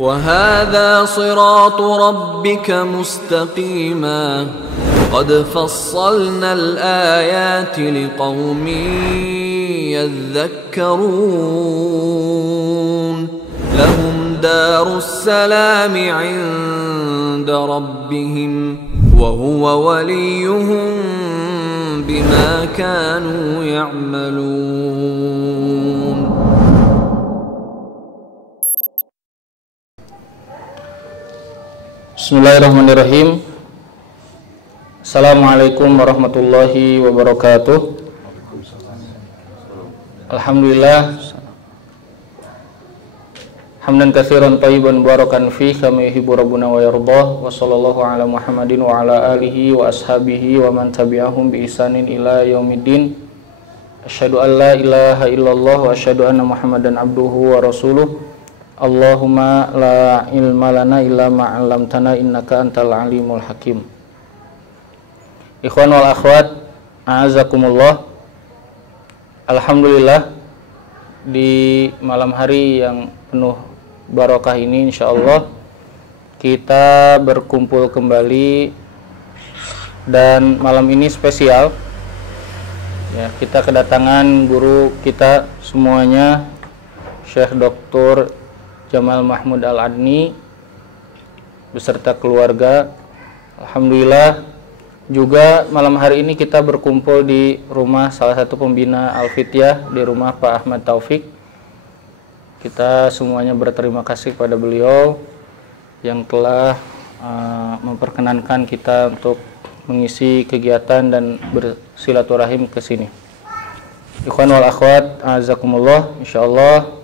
وهذا صراط ربك مستقيما قد فصلنا الآيات لقوم يذكرون لهم دار السلام عند ربهم وهو وليهم بما كانوا يعملون. Bismillahirrahmanirrahim. Assalamualaikum warahmatullahi wabarakatuh. Alhamdulillah hamdan katsiran thayyiban barakan fi kama yuhibbu rabbuna wa yardah. Wa sallallahu ala Muhammadin wa ala alihi wa ashabihi wa man tabi'ahum bi ihsanin ila yaumiddin. Asyhadu an la ilaha illallah wa asyhadu anna Muhammadan abduhu wa rasuluh. Allahumma la ilma lana illa ma 'allamtana innaka antal alimul hakim. Ikhwan wal akhwat, a'azakumullah. Alhamdulillah di malam hari yang penuh barokah ini insyaallah kita berkumpul kembali, dan malam ini spesial ya, kita kedatangan guru kita semuanya, Syekh Dr. Jamal Mahmud Al-Adni beserta keluarga. Alhamdulillah juga malam hari ini kita berkumpul di rumah salah satu pembina Al-Fityah, di rumah Pak Ahmad Taufik. Kita semuanya berterima kasih kepada beliau yang telah memperkenankan kita untuk mengisi kegiatan dan bersilaturahim ke sini. Ikhwan wal akhwat, azakumullah, insyaallah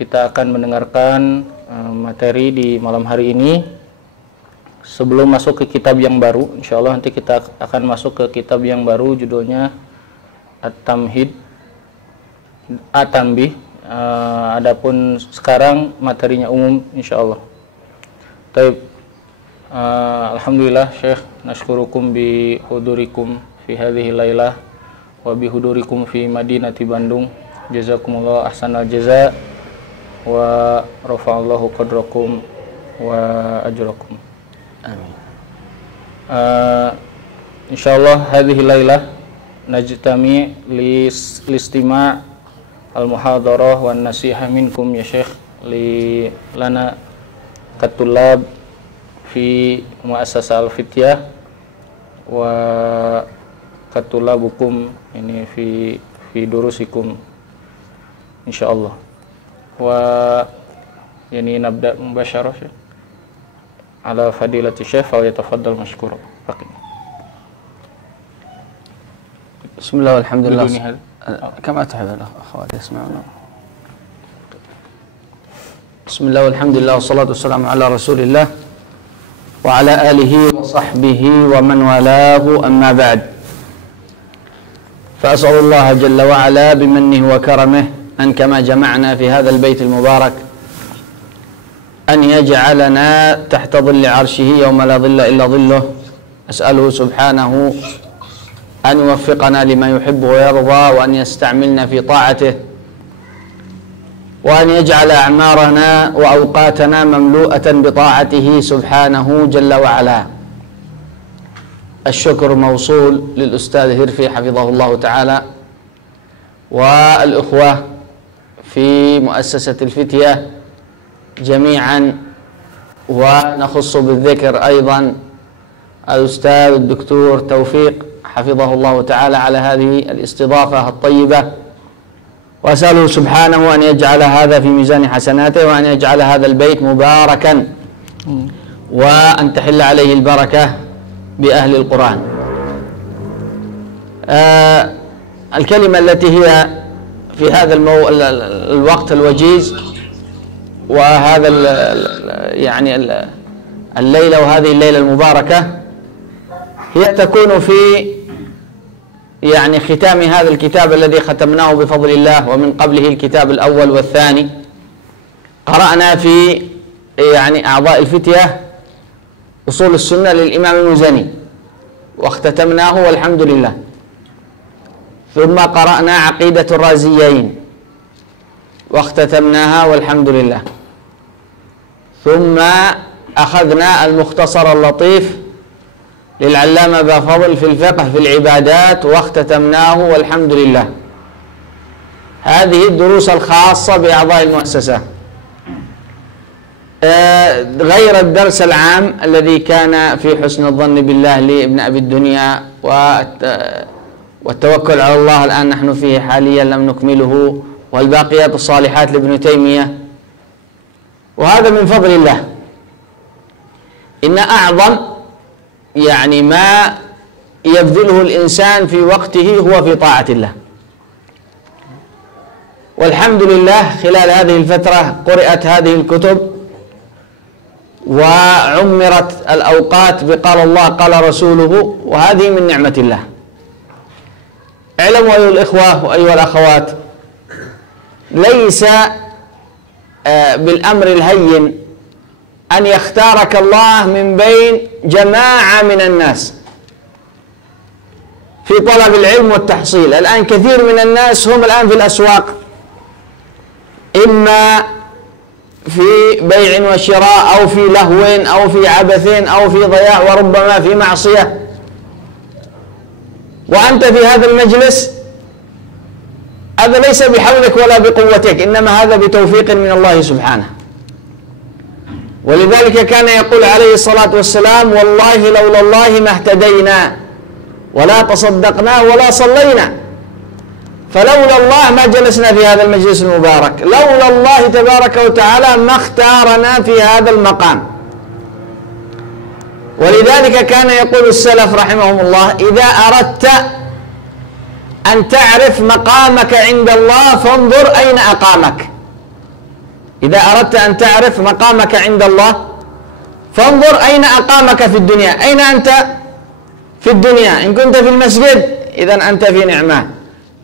kita akan mendengarkan materi di malam hari ini. Sebelum masuk ke kitab yang baru, insyaallah nanti kita akan masuk ke kitab yang baru, judulnya At-Tamhid, At-Tanbih. Adapun sekarang materinya umum insyaallah. Taib. Alhamdulillah Syekh, nashkurukum bi hudurikum fi hadhihi lailah wa bi hudurikum fi Madinati Bandung. Jazakumullah ahsanal jazaa wa rafa'allahu qadrakum wa ajrakum. Amin. Insyaallah hadhihi lailah najtami listima' al-muhadarah wan nasihah minkum ya Syekh li lana katulab fi muassasah al-fityah wa katulabukum ini fi durusikum insyaallah. Wa yani nabda mubasyarah ala fadilati syekh fal yatafaddal mashkura. Bismillah walhamdulillah. Kama tahab al-akhwat yasma'una. Bismillah walhamdulillah wassalatu wassalamu ala Rasulillah wa ala alihi wa sahbihi wa man walahu, amma ba'd. Fa as'alullah jalla wa ala bimannihi wa karamihi أن كما جمعنا في هذا البيت المبارك أن يجعلنا تحت ظل عرشه يوم لا ظل إلا ظله. أسأله سبحانه أن يوفقنا لما يحب ويرضى، وأن يستعملنا في طاعته، وأن يجعل أعمارنا وأوقاتنا مملوءة بطاعته سبحانه جل وعلا. الشكر موصول للأستاذ هرفي حفظه الله تعالى والأخوة في مؤسسة الفتية جميعا، ونخص بالذكر أيضا الأستاذ الدكتور توفيق حفظه الله تعالى على هذه الاستضافة الطيبة، وأسأله سبحانه أن يجعل هذا في ميزان حسناته، وأن يجعل هذا البيت مباركا، وأن تحل عليه البركة بأهل القرآن. الكلمة التي هي في هذا الوقت الوجيز وهذا يعني الليلة وهذه الليلة المباركة هي تكون في يعني ختام هذا الكتاب الذي ختمناه بفضل الله، ومن قبله الكتاب الأول والثاني. قرأنا في يعني أعضاء الفتية أصول السنة للإمام المزني واختتمناه والحمد لله. ثم قرأنا عقيدة الرازيين واختتمناها والحمد لله. ثم أخذنا المختصر اللطيف للعلامة أبا فضل في الفقه في العبادات واختتمناه والحمد لله. هذه الدروس الخاصة بأعضاء المؤسسة، غير الدرس العام الذي كان في حسن الظن بالله لابن أبي الدنيا والتوكل على الله الآن نحن فيه حاليا لم نكمله، والباقيات الصالحات لابن تيمية، وهذا من فضل الله. إن أعظم يعني ما يبذله الإنسان في وقته هو في طاعة الله، والحمد لله خلال هذه الفترة قرأت هذه الكتب وعمرت الأوقات بقال الله قال رسوله، وهذه من نعمة الله. اعلموا أيها الإخوة وأيها الأخوات، ليس بالأمر الهين أن يختارك الله من بين جماعة من الناس في طلب العلم والتحصيل. الآن كثير من الناس هم الآن في الأسواق، إما في بيع وشراء أو في لهو أو في عبث أو في ضياع وربما في معصية، وأنت في هذا المجلس. هذا ليس بحولك ولا بقوتك، إنما هذا بتوفيق من الله سبحانه. ولذلك كان يقول عليه الصلاة والسلام: والله لولا الله ما اهتدينا ولا تصدقنا ولا صلينا. فلولا الله ما جلسنا في هذا المجلس المبارك، لولا الله تبارك وتعالى ما اختارنا في هذا المقام. ولذلك كان يقول السلف رحمهم الله: إذا أردت أن تعرف مقامك عند الله فانظر أين أقامك. إذا أردت أن تعرف مقامك عند الله فانظر أين أقامك في الدنيا. أين أنت في الدنيا؟ إن كنت في المسجد إذن أنت في نعمة،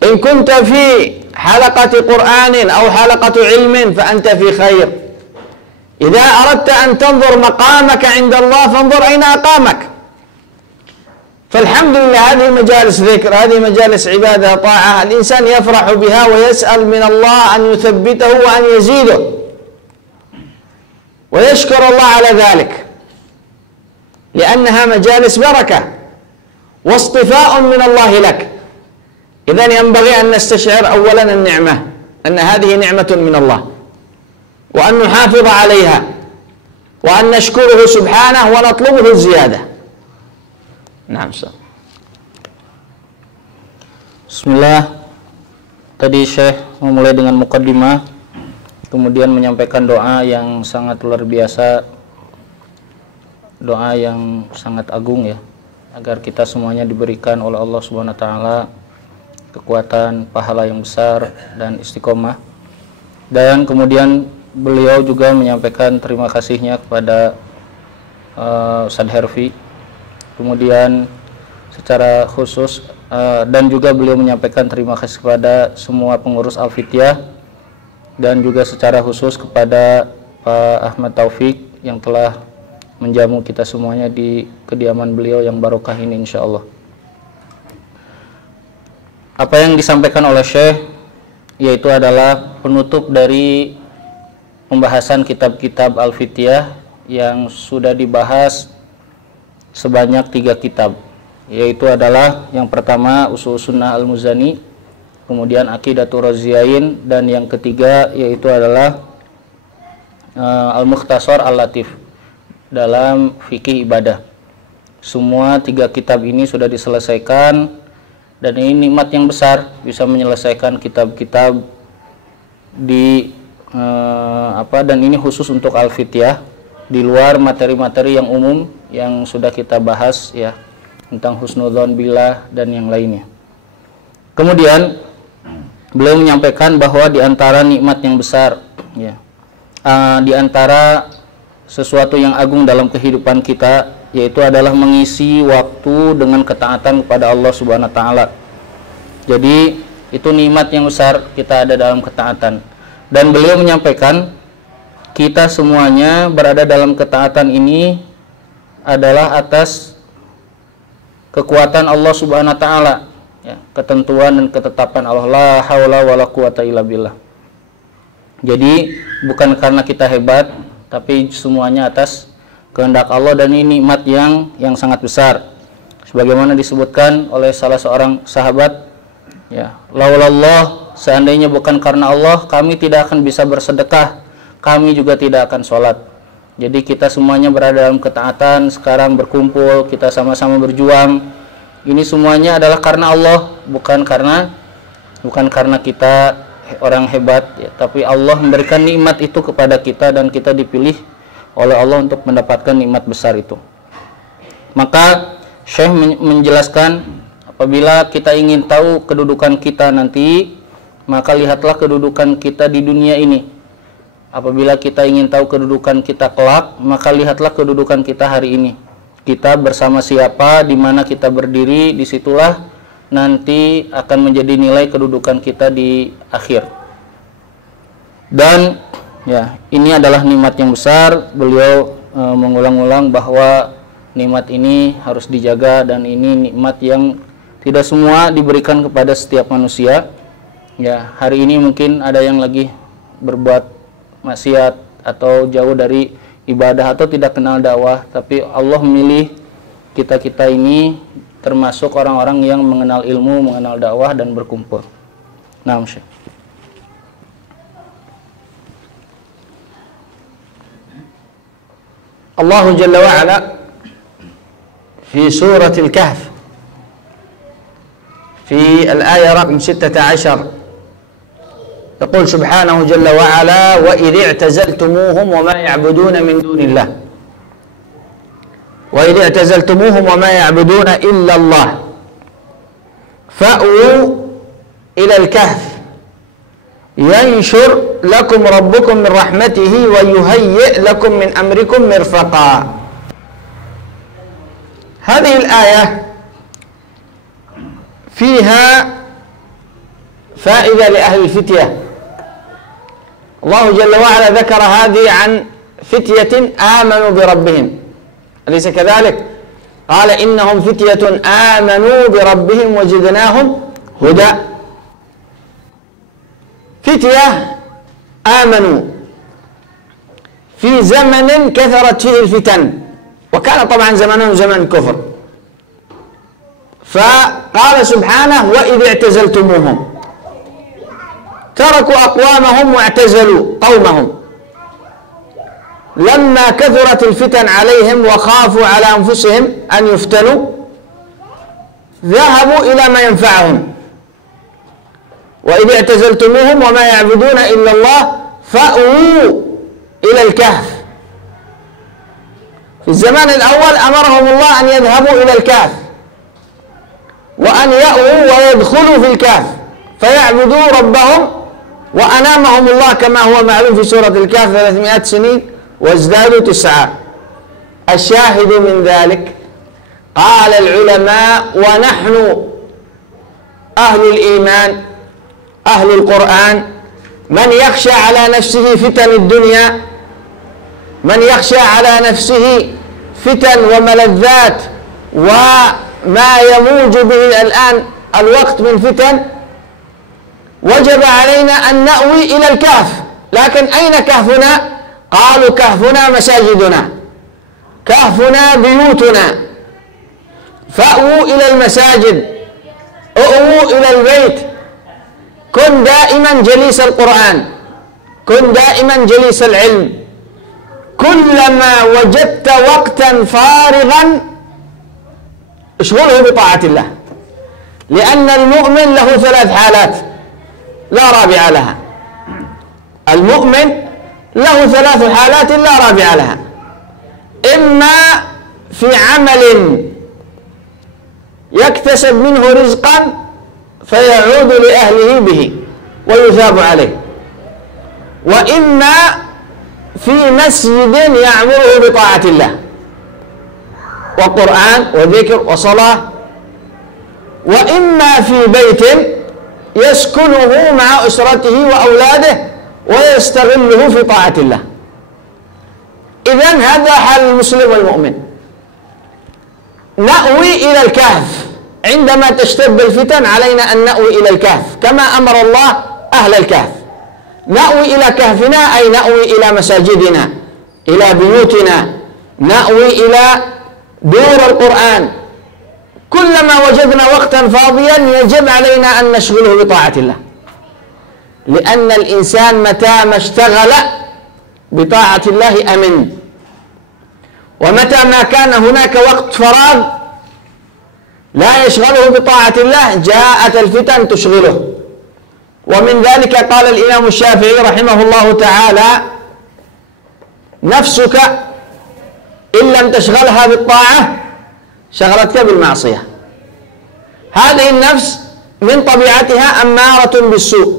إن كنت في حلقة قرآن أو حلقة علم فأنت في خير. إذا أردت أن تنظر مقامك عند الله فانظر أين أقامك. فالحمد لله هذه مجالس ذكر، هذه مجالس عبادة طاعة، الإنسان يفرح بها ويسأل من الله أن يثبته وأن يزيده، ويشكر الله على ذلك، لأنها مجالس بركة واصطفاء من الله لك. إذن ينبغي أن نستشعر أولا النعمة، أن هذه نعمة من الله، وأن نحافظ عليها، وأن نشكره سبحانه ونطلبه الزيادة. نعم سلام. Bismillah. Tadi Syekh memulai dengan mukaddimah, kemudian menyampaikan doa yang sangat luar biasa, doa yang sangat agung ya, agar kita semuanya diberikan oleh Allah Subhanahu wa taala kekuatan, pahala yang besar dan istiqomah. Dan kemudian beliau juga menyampaikan terima kasihnya kepada Ustadz Herfi. Kemudian secara khusus dan juga beliau menyampaikan terima kasih kepada semua pengurus Al-Fityah, dan juga secara khusus kepada Pak Ahmad Taufik yang telah menjamu kita semuanya di kediaman beliau yang barokah ini insyaallah. Apa yang disampaikan oleh Syekh yaitu adalah penutup dari pembahasan kitab-kitab Al-Fityah yang sudah dibahas sebanyak 3 kitab, yaitu adalah yang pertama Ushul Sunnah Al-Muzani, kemudian Aqidatur Raziyain, dan yang ketiga yaitu adalah Al-Mukhtasar Al-Latif dalam fikih ibadah. Semua 3 kitab ini sudah diselesaikan, dan ini nikmat yang besar bisa menyelesaikan kitab-kitab di dan ini khusus untuk Al-Fityah, di luar materi-materi yang umum yang sudah kita bahas ya, tentang husnudzon billah dan yang lainnya. Kemudian beliau menyampaikan bahwa di antara nikmat yang besar ya, di antara sesuatu yang agung dalam kehidupan kita, yaitu adalah mengisi waktu dengan ketaatan kepada Allah Subhanahu wa taala. Jadi itu nikmat yang besar kita ada dalam ketaatan. Dan beliau menyampaikan kita semuanya berada dalam ketaatan ini adalah atas kekuatan Allah Subhanahu wa taala ya, ketentuan dan ketetapan Allah, la haula wala quwata illa billah. Jadi bukan karena kita hebat, tapi semuanya atas kehendak Allah, dan ini nikmat yang sangat besar. Sebagaimana disebutkan oleh salah seorang sahabat, ya, laulallah, seandainya bukan karena Allah, kami tidak akan bisa bersedekah, kami juga tidak akan sholat. Jadi kita semuanya berada dalam ketaatan, sekarang berkumpul, kita sama-sama berjuang. Ini semuanya adalah karena Allah, bukan karena kita orang hebat, ya, tapi Allah memberikan nikmat itu kepada kita dan kita dipilih oleh Allah untuk mendapatkan nikmat besar itu. Maka Syekh menjelaskan, apabila kita ingin tahu kedudukan kita nanti, maka lihatlah kedudukan kita di dunia ini. Apabila kita ingin tahu kedudukan kita kelak, maka lihatlah kedudukan kita hari ini. Kita bersama siapa, di mana kita berdiri, disitulah nanti akan menjadi nilai kedudukan kita di akhir. Dan ya, ini adalah nikmat yang besar. Beliau mengulang-ulang bahwa nikmat ini harus dijaga, dan ini nikmat yang tidak semua diberikan kepada setiap manusia. Ya, hari ini mungkin ada yang lagi berbuat maksiat atau jauh dari ibadah atau tidak kenal dakwah, tapi Allah memilih kita ini termasuk orang-orang yang mengenal ilmu, mengenal dakwah dan berkumpul. Nah, Syekh. Allah Jalla wa Ala في سورة الكهف في الآية رقم 16 يقول سبحانه جل وعلا: وإذ اعتزلتموهم وما يعبدون من دون الله وإذ اعتزلتموهم وما يعبدون إلا الله فأووا إلى الكهف ينشر لكم ربكم من رحمته ويهيئ لكم من أمركم مرفقا. هذه الآية فيها فائدة لأهل الفتية. الله جل وعلا ذكر هذه عن فتية آمنوا بربهم، أليس كذلك؟ قال إنهم فتية آمنوا بربهم وزدناهم هدى. فتية آمنوا في زمن كثرت فيه الفتن، وكان طبعا زمانهم زمن الكفر، فقال سبحانه: وإذ اعتزلتموهم، تركوا أقوامهم واعتزلوا قومهم لما كثرت الفتن عليهم وخافوا على أنفسهم أن يفتنوا، ذهبوا إلى ما ينفعهم. وإذ اعتزلتموهم وما يعبدون إلا الله فأووا إلى الكهف. في الزمان الأول أمرهم الله أن يذهبوا إلى الكهف وأن يأووا ويدخلوا في الكهف فيعبدوا ربهم، وأنامهم الله كما هو معلوم في سورة الكهف 300 سنين وازدادوا 9. الشاهد من ذلك قال العلماء: ونحن أهل الإيمان أهل القرآن من يخشى على نفسه فتن الدنيا، من يخشى على نفسه فتن وملذات وما يموج به الآن الوقت من فتن، وجب علينا أن نأوي إلى الكهف. لكن أين كهفنا؟ قالوا: كهفنا مساجدنا، كهفنا بيوتنا. فأووا إلى المساجد، أووا إلى البيت، كن دائما جليس القرآن، كن دائما جليس العلم. كلما وجدت وقتا فارغا اشغله بطاعة الله، لأن المؤمن له 3 حالات لا رابع لها. المؤمن له 3 حالات لا رابع لها: إما في عمل يكتسب منه رزقا فيعود لأهله به ويثاب عليه، وإما في مسجد يعمره بطاعة الله وقرآن وذكر وصلاة، وإما في بيت يسكنه مع أسرته وأولاده ويستغله في طاعة الله. إذن هذا حال المسلم والمؤمن. نأوي إلى الكهف عندما تشتد الفتن، علينا أن نأوي إلى الكهف كما أمر الله أهل الكهف. نأوي إلى كهفنا أي نأوي إلى مساجدنا، إلى بيوتنا، نأوي إلى دور القرآن. كلما وجدنا وقتا فاضيا يجب علينا أن نشغله بطاعة الله، لأن الإنسان متى ما اشتغل بطاعة الله أمن، ومتى ما كان هناك وقت فراغ لا يشغله بطاعة الله جاءت الفتن تشغله. ومن ذلك قال الإمام الشافعي رحمه الله تعالى: نفسك إن لم تشغلها بالطاعة شغلتك بالمعصية. هذه النفس من طبيعتها أمارة بالسوء،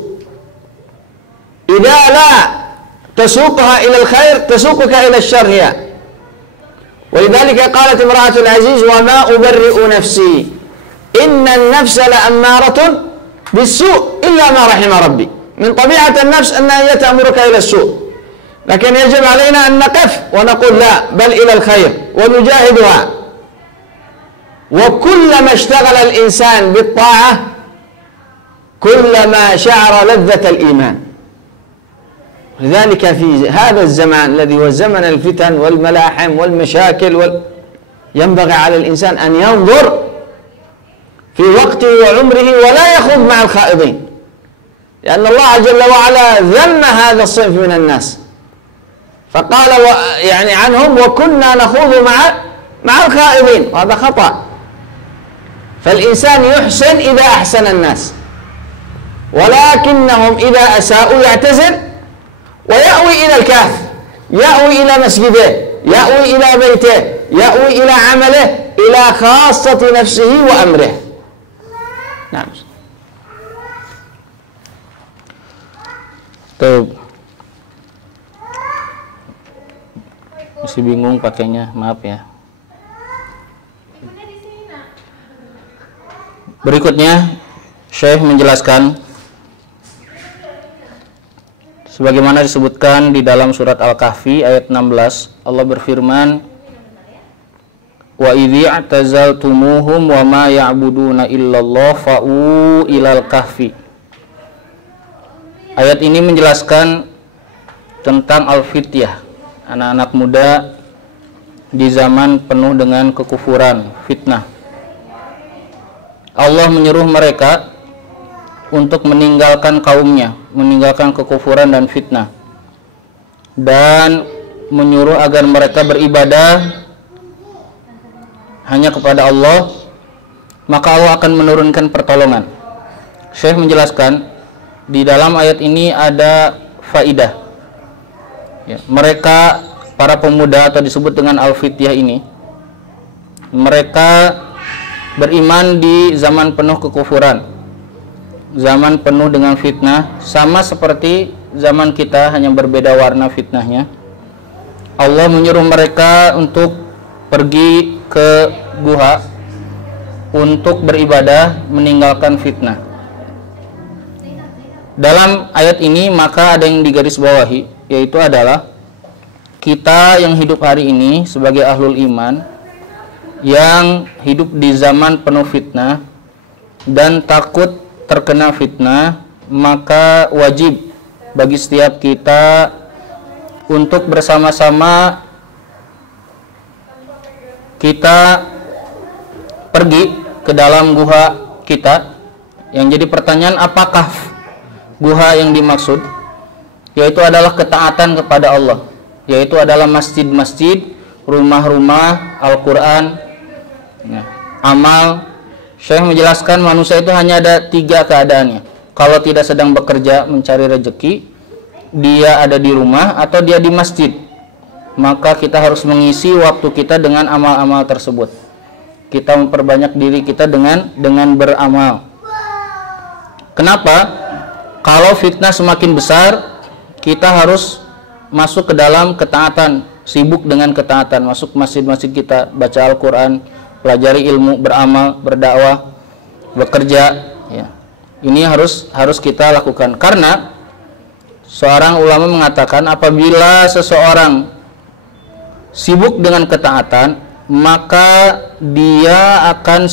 إذا لا تسوقها إلى الخير تسوقك إلى الشر هي. ولذلك قالت امرأة العزيز: وما أبرئ نفسي إن النفس لأمارة بالسوء إلا ما رحم ربي. من طبيعة النفس أنها هي تأمرك إلى السوء، لكن يجب علينا أن نقف ونقول لا، بل إلى الخير ونجاهدها. وكلما اشتغل الإنسان بالطاعة كلما شعر لذة الإيمان. لذلك في هذا الزمان الذي هو زمن الفتن والملاحم والمشاكل ينبغي على الإنسان أن ينظر في وقته وعمره ولا يخوض مع الخائضين، لأن الله جل وعلا ذم هذا الصنف من الناس، فقال يعني عنهم: وكنا نخوض مع الخائضين، وهذا خطأ. فالإنسان يحسن إذا أحسن الناس، ولكنهم إذا أساءوا يعتذر ويأوي إلى الكهف، يأوي إلى مسجده، يأوي إلى بيته، يأوي إلى عمله، إلى خاصة نفسه وأمره. نعم. Tuh. Masih bingung pakainya, maaf ya. Berikutnya Syekh menjelaskan sebagaimana disebutkan di dalam surat Al-Kahfi ayat 16. Allah berfirman: wa idzi i'tazaltumuhum wa ma ya'buduna illallah fa'u ilal kahfi. Ayat ini menjelaskan tentang al-fityah, anak-anak muda di zaman penuh dengan kekufuran, fitnah. Allah menyuruh mereka untuk meninggalkan kaumnya, meninggalkan kekufuran dan fitnah, dan menyuruh agar mereka beribadah hanya kepada Allah, maka Allah akan menurunkan pertolongan. Syekh menjelaskan di dalam ayat ini ada faidah ya, mereka para pemuda atau disebut dengan al-fityah ini, mereka beriman di zaman penuh kekufuran, zaman penuh dengan fitnah, sama seperti zaman kita, hanya berbeda warna fitnahnya. Allah menyuruh mereka untuk pergi ke guha untuk beribadah, meninggalkan fitnah. Dalam ayat ini maka ada yang digarisbawahi, yaitu adalah kita yang hidup hari ini sebagai ahlul iman, yang hidup di zaman penuh fitnah dan takut terkena fitnah, maka wajib bagi setiap kita untuk bersama-sama kita pergi ke dalam guha kita. Yang jadi pertanyaan, apakah guha yang dimaksud? Yaitu adalah ketaatan kepada Allah, yaitu adalah masjid-masjid, rumah-rumah, Al-Quran, amal. Syekh menjelaskan manusia itu hanya ada 3 keadaannya. Kalau tidak sedang bekerja mencari rezeki, dia ada di rumah atau dia di masjid. Maka kita harus mengisi waktu kita dengan amal-amal tersebut. Kita memperbanyak diri kita dengan beramal. Kenapa? Kalau fitnah semakin besar, kita harus masuk ke dalam ketaatan, sibuk dengan ketaatan, masuk masjid-masjid kita, baca Al-Quran, pelajari ilmu, beramal, berdakwah, bekerja. Ya. Ini harus kita lakukan. Karena seorang ulama mengatakan apabila seseorang sibuk dengan ketaatan, maka dia akan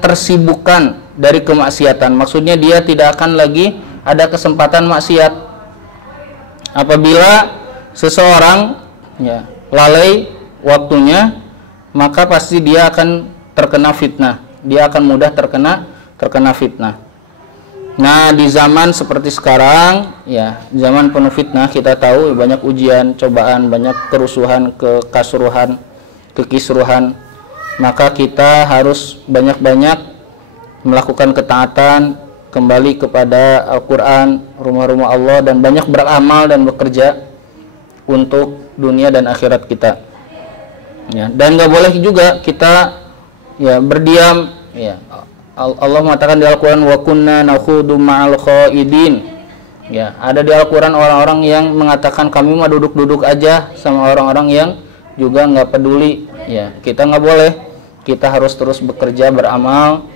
tersibukkan dari kemaksiatan. Maksudnya dia tidak akan lagi ada kesempatan maksiat. Apabila seseorang ya lalai waktunya, maka pasti dia akan terkena fitnah. Dia akan mudah terkena fitnah. Nah, di zaman seperti sekarang, ya, zaman penuh fitnah, kita tahu banyak ujian, cobaan, banyak kerusuhan, kekasruhan, kekisruhan. Maka kita harus banyak-banyak melakukan ketaatan, kembali kepada Al-Quran, rumah-rumah Allah, dan banyak beramal dan bekerja untuk dunia dan akhirat kita. Ya, dan nggak boleh juga kita ya berdiam. Ya, Allah mengatakan di Al-Quran, wa kunna nakhudu ma'al khaidin. Ya, ada di Al-Quran orang-orang yang mengatakan kami mah duduk-duduk aja sama orang-orang yang juga nggak peduli. Ya, kita nggak boleh. Kita harus terus bekerja, beramal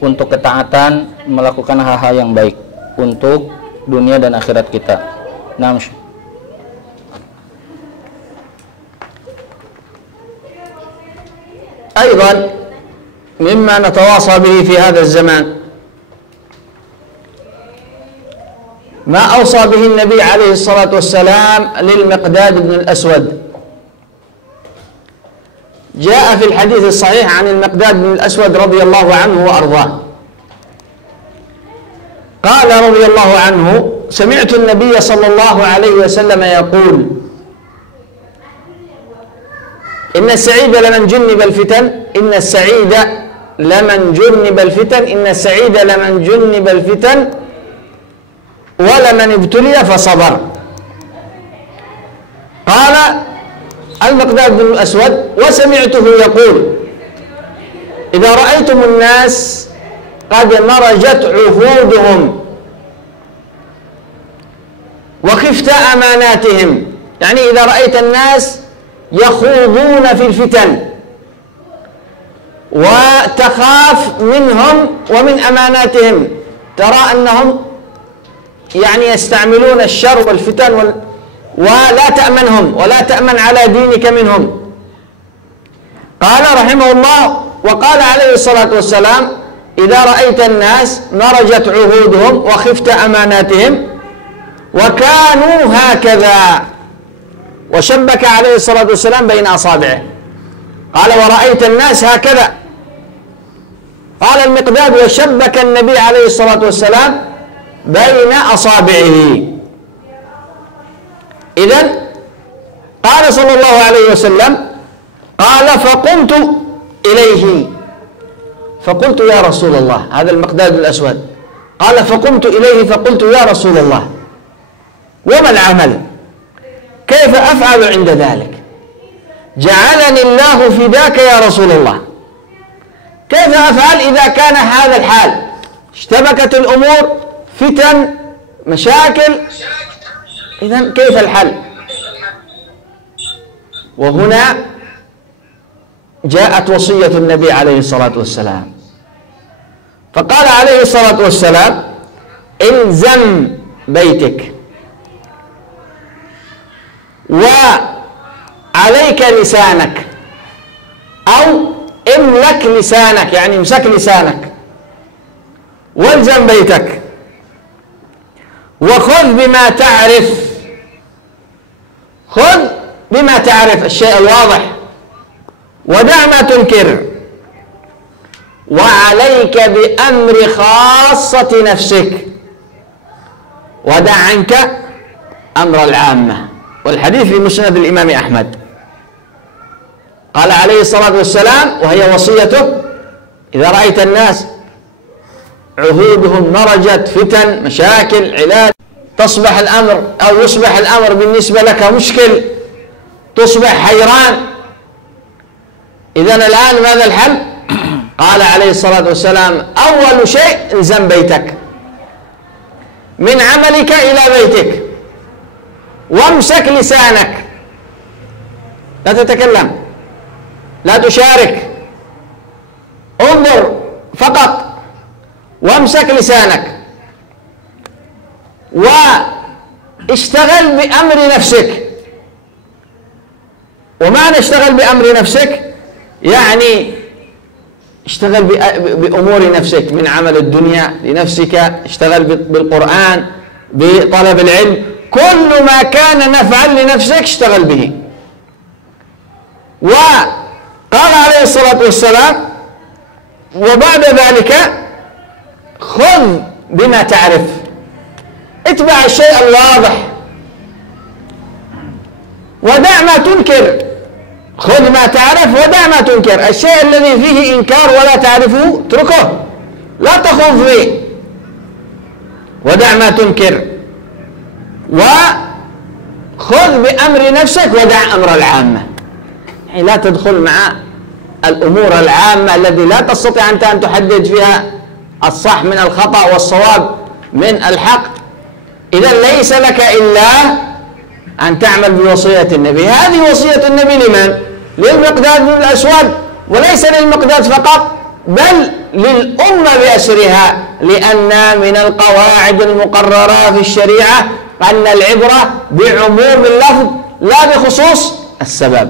untuk ketaatan, melakukan hal-hal yang baik untuk dunia dan akhirat kita. Nah, أيضا مما نتواصى به في هذا الزمان ما أوصى به النبي عليه الصلاة والسلام للمقداد بن الأسود. جاء في الحديث الصحيح عن المقداد بن الأسود رضي الله عنه وأرضاه قال رضي الله عنه: سمعت النبي صلى الله عليه وسلم يقول: إن السعيد لمن جنب الفتن، إن السعيد لمن جنب الفتن، إن السعيد لمن جنب الفتن ولمن ابتلي فصبر. قال المقداد بن الأسود: وسمعته يقول: إذا رأيتم الناس قد مرجت عهودهم وخفت أماناتهم، يعني إذا رأيت الناس يخوضون في الفتن وتخاف منهم ومن أماناتهم، ترى أنهم يعني يستعملون الشر والفتن ولا تأمنهم ولا تأمن على دينك منهم. قال رحمه الله: وقال عليه الصلاة والسلام: إذا رأيت الناس مرجت عهودهم وخفت أماناتهم وكانوا هكذا، وشبك عليه الصلاة والسلام بين أصابعه، قال: ورأيت الناس هكذا. قال المقداد: وشبك النبي عليه الصلاة والسلام بين أصابعه. إذن قال صلى الله عليه وسلم: قال فقمت إليه فقلت: يا رسول الله، هذا المقداد الأسود قال: فقمت إليه فقلت: يا رسول الله، وما العمل؟ كيف أفعل عند ذلك؟ جعلني الله فداك يا رسول الله، كيف أفعل إذا كان هذا الحال؟ اشتبكت الأمور، فتن، مشاكل، إذن كيف الحل؟ وهنا جاءت وصية النبي عليه الصلاة والسلام، فقال عليه الصلاة والسلام: إلزم بيتك وعليك لسانك، أو املك لسانك، يعني امسك لسانك والزم بيتك، وخذ بما تعرف، خذ بما تعرف الشيء الواضح، ودع ما تنكر، وعليك بأمر خاصة نفسك، ودع عنك أمر العامة. والحديث في مسند الإمام أحمد. قال عليه الصلاة والسلام، وهي وصيته: إذا رأيت الناس عهودهم مرجت، فتن، مشاكل، علاج، تصبح الأمر أو يصبح الأمر بالنسبة لك مشكل، تصبح حيران، إذن الآن ماذا الحل؟ قال عليه الصلاة والسلام: أول شيء الزم بيتك، من عملك إلى بيتك، وامسك لسانك، لا تتكلم، لا تشارك، انظر فقط، وامسك لسانك، واشتغل بأمر نفسك. وما نشتغل بأمر نفسك؟ يعني اشتغل بأمور نفسك، من عمل الدنيا لنفسك، اشتغل بالقرآن، بطلب العلم، كل ما كان نفعا لنفسك اشتغل به. وقال عليه الصلاة والسلام وبعد ذلك خذ بما تعرف، اتبع الشيء الواضح ودع ما تنكر. خذ ما تعرف ودع ما تنكر. الشيء الذي فيه إنكار ولا تعرفه اتركه، لا تخوض فيه. ودع ما تنكر، وخذ بأمر نفسك ودع أمر العامة. يعني لا تدخل مع الأمور العامة التي لا تستطيع أنت أن تحدد فيها الصح من الخطأ والصواب من الحق. إذا ليس لك إلا أن تعمل بوصية النبي. هذه وصية النبي لمن؟ للمقداد بن الأسود، وليس للمقداد فقط بل للأمة بأسرها، لأن من القواعد المقررة في الشريعة أن العبرة بعموم اللفظ لا بخصوص السبب.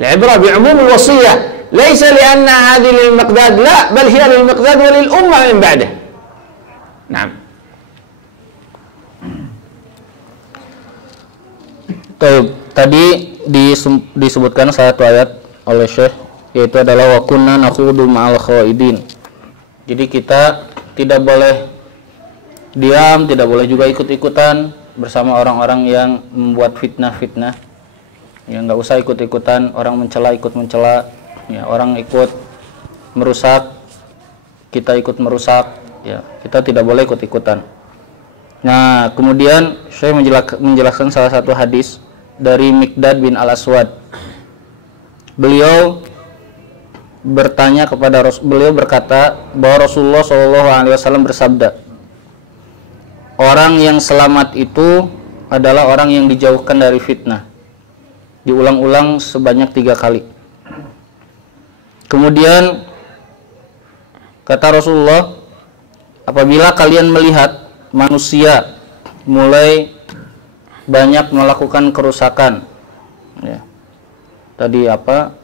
العبرة بعموم الوصية، ليس لأن هذه للمقداد، لا، بل هي للمقداد وللأمة من بعده. نعم. Tadi disebutkan satu ayat oleh Syekh, yaitu adalah wa kunna nakhudu ma'al khaidin. Jadi kita tidak boleh diam, tidak boleh juga ikut-ikutan bersama orang-orang yang membuat fitnah-fitnah. Ya, nggak usah ikut-ikutan orang mencela, ikut mencela. Ya, orang ikut merusak, kita ikut merusak. Ya, kita tidak boleh ikut-ikutan. Nah, kemudian saya menjelaskan salah satu hadis dari Miqdad bin Al-Aswad. Beliau berkata bahwa Rasulullah SAW bersabda, orang yang selamat itu adalah orang yang dijauhkan dari fitnah. Diulang-ulang sebanyak 3 kali. Kemudian kata Rasulullah, apabila kalian melihat manusia mulai banyak melakukan kerusakan, ya, tadi apa,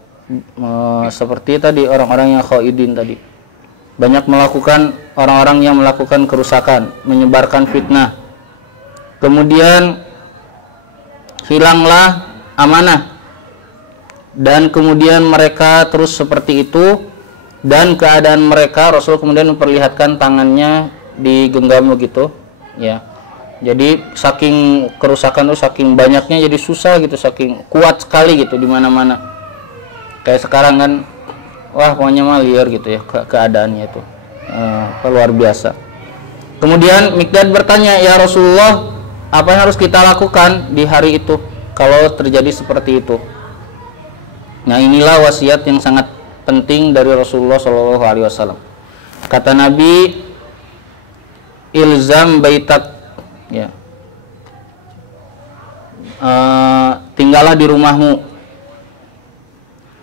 seperti tadi orang-orang yang khaidin tadi, banyak melakukan, orang-orang yang melakukan kerusakan, menyebarkan fitnah, kemudian hilanglah amanah, dan kemudian mereka terus seperti itu, dan keadaan mereka, Rasul kemudian memperlihatkan tangannya digenggam begitu, ya. Jadi saking kerusakan itu, saking banyaknya, jadi susah gitu, saking kuat sekali gitu di mana-mana. Kayak sekarang kan, wah pokoknya mah liar gitu ya keadaannya itu, luar biasa. Kemudian Miqdad bertanya, ya Rasulullah, apa yang harus kita lakukan di hari itu kalau terjadi seperti itu? Nah, inilah wasiat yang sangat penting dari Rasulullah SAW. Kata Nabi, ilzam baitak, ya, tinggallah di rumahmu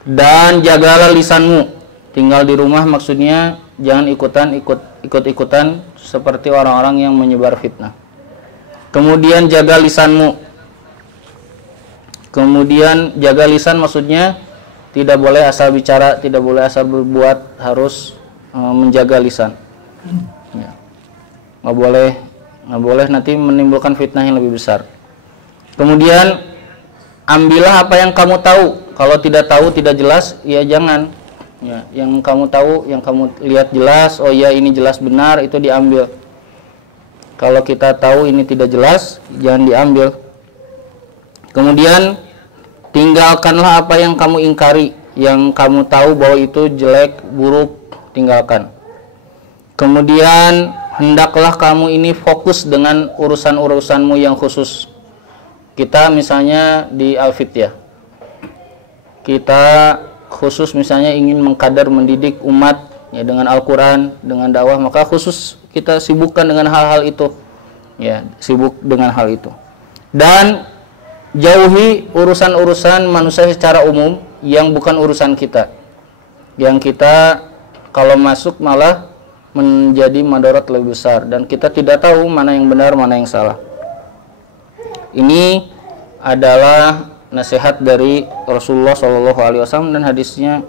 dan jagalah lisanmu. Tinggal di rumah maksudnya jangan ikut-ikutan seperti orang-orang yang menyebar fitnah. Kemudian jaga lisanmu. Kemudian jaga lisan maksudnya tidak boleh asal bicara, tidak boleh asal berbuat, harus menjaga lisan. Ya. Nggak boleh nanti menimbulkan fitnah yang lebih besar. Kemudian ambillah apa yang kamu tahu. Kalau tidak tahu, tidak jelas, ya jangan. Ya, yang kamu tahu, yang kamu lihat jelas, oh ya ini jelas benar, itu diambil. Kalau kita tahu ini tidak jelas, jangan diambil. Kemudian tinggalkanlah apa yang kamu ingkari, yang kamu tahu bahwa itu jelek, buruk, tinggalkan. Kemudian hendaklah kamu ini fokus dengan urusan-urusanmu yang khusus. Kita misalnya di Al-Fityah, kita khusus misalnya ingin mengkader, mendidik umat ya dengan Al-Quran, dengan dakwah, maka khusus kita sibukkan dengan hal-hal itu, ya, sibuk dengan hal itu. Dan jauhi urusan-urusan manusia secara umum yang bukan urusan kita, yang kita kalau masuk malah menjadi madarat lebih besar, dan kita tidak tahu mana yang benar, mana yang salah. Ini adalah nasihat dari Rasulullah SAW, dan hadisnya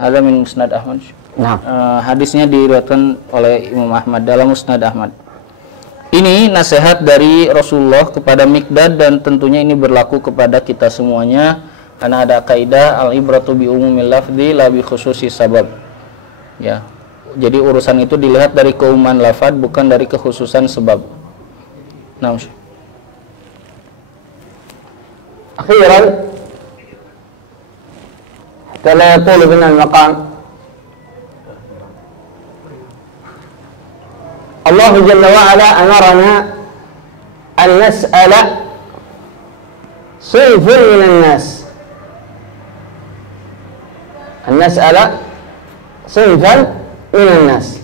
ada min Musnad Ahmad. Hadisnya diriwayatkan oleh Imam Ahmad dalam Musnad Ahmad. Ini Ini nasihat dari Rasulullah kepada Miqdad, dan tentunya ini berlaku kepada kita semuanya, karena ada kaidah al-ibratu bi umumil lafzi la bi khususi sabab. Ya. Jadi urusan itu dilihat dari keumuman lafaz, bukan dari kekhususan sebab. Nah, أخيرا حتى لا يطول بنا المقام، الله جل وعلا أمرنا أن نسأل صنف من الناس، أن نسأل صنفا من الناس.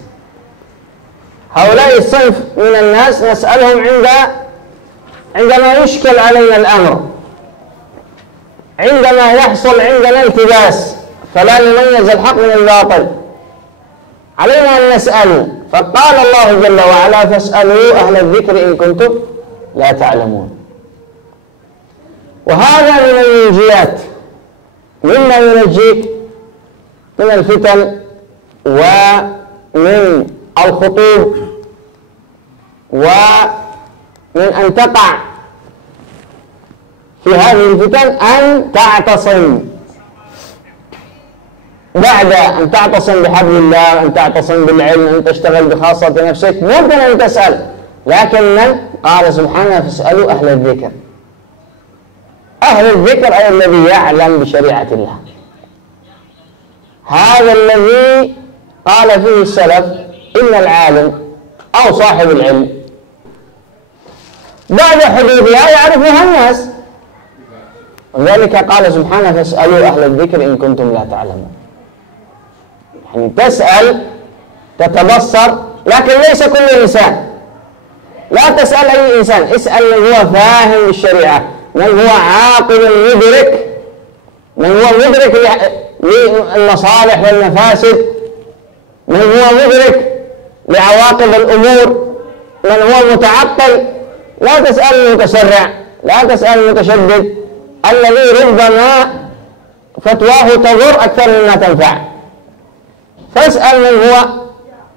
هؤلاء الصنف من الناس نسألهم عندما يشكل علينا الأمر، عندما يحصل عندنا التباس فلا نميز الحق من الباطل، علينا أن نسأل. فقال الله جل وعلا فاسألوا أهل الذكر إن كنتم لا تعلمون. وهذا من المنجيات، مما ينجيك من الفتن ومن الخطوب ومن أن تقع في هذه الفتن أن تعتصم. بعد أن تعتصم بحبل الله، أن تعتصم بالعلم، أن تشتغل بخاصة نفسك، ممكن أن تسأل، لكن قال سبحانه فاسألوا أهل الذكر. أهل الذكر أي الذي يعلم بشريعة الله، هذا الذي قال فيه السلف إن العالم أو صاحب العلم بعد حدودها يعرفها الناس، ولذلك قال سبحانه فاسألوا أهل الذكر إن كنتم لا تعلمون. يعني تسأل تتبصر، لكن ليس كل إنسان، لا تسأل أي إنسان، اسأل من هو فاهم بالشريعة، من هو عاقل مدرك، من هو مدرك للمصالح والمفاسد، من هو مدرك لعواقب الأمور، من هو متعقل. لا تسأل المتسرع، لا تسأل المتشدد الذي ربما فتواه تضر أكثر مما تنفع. فاسأل من هو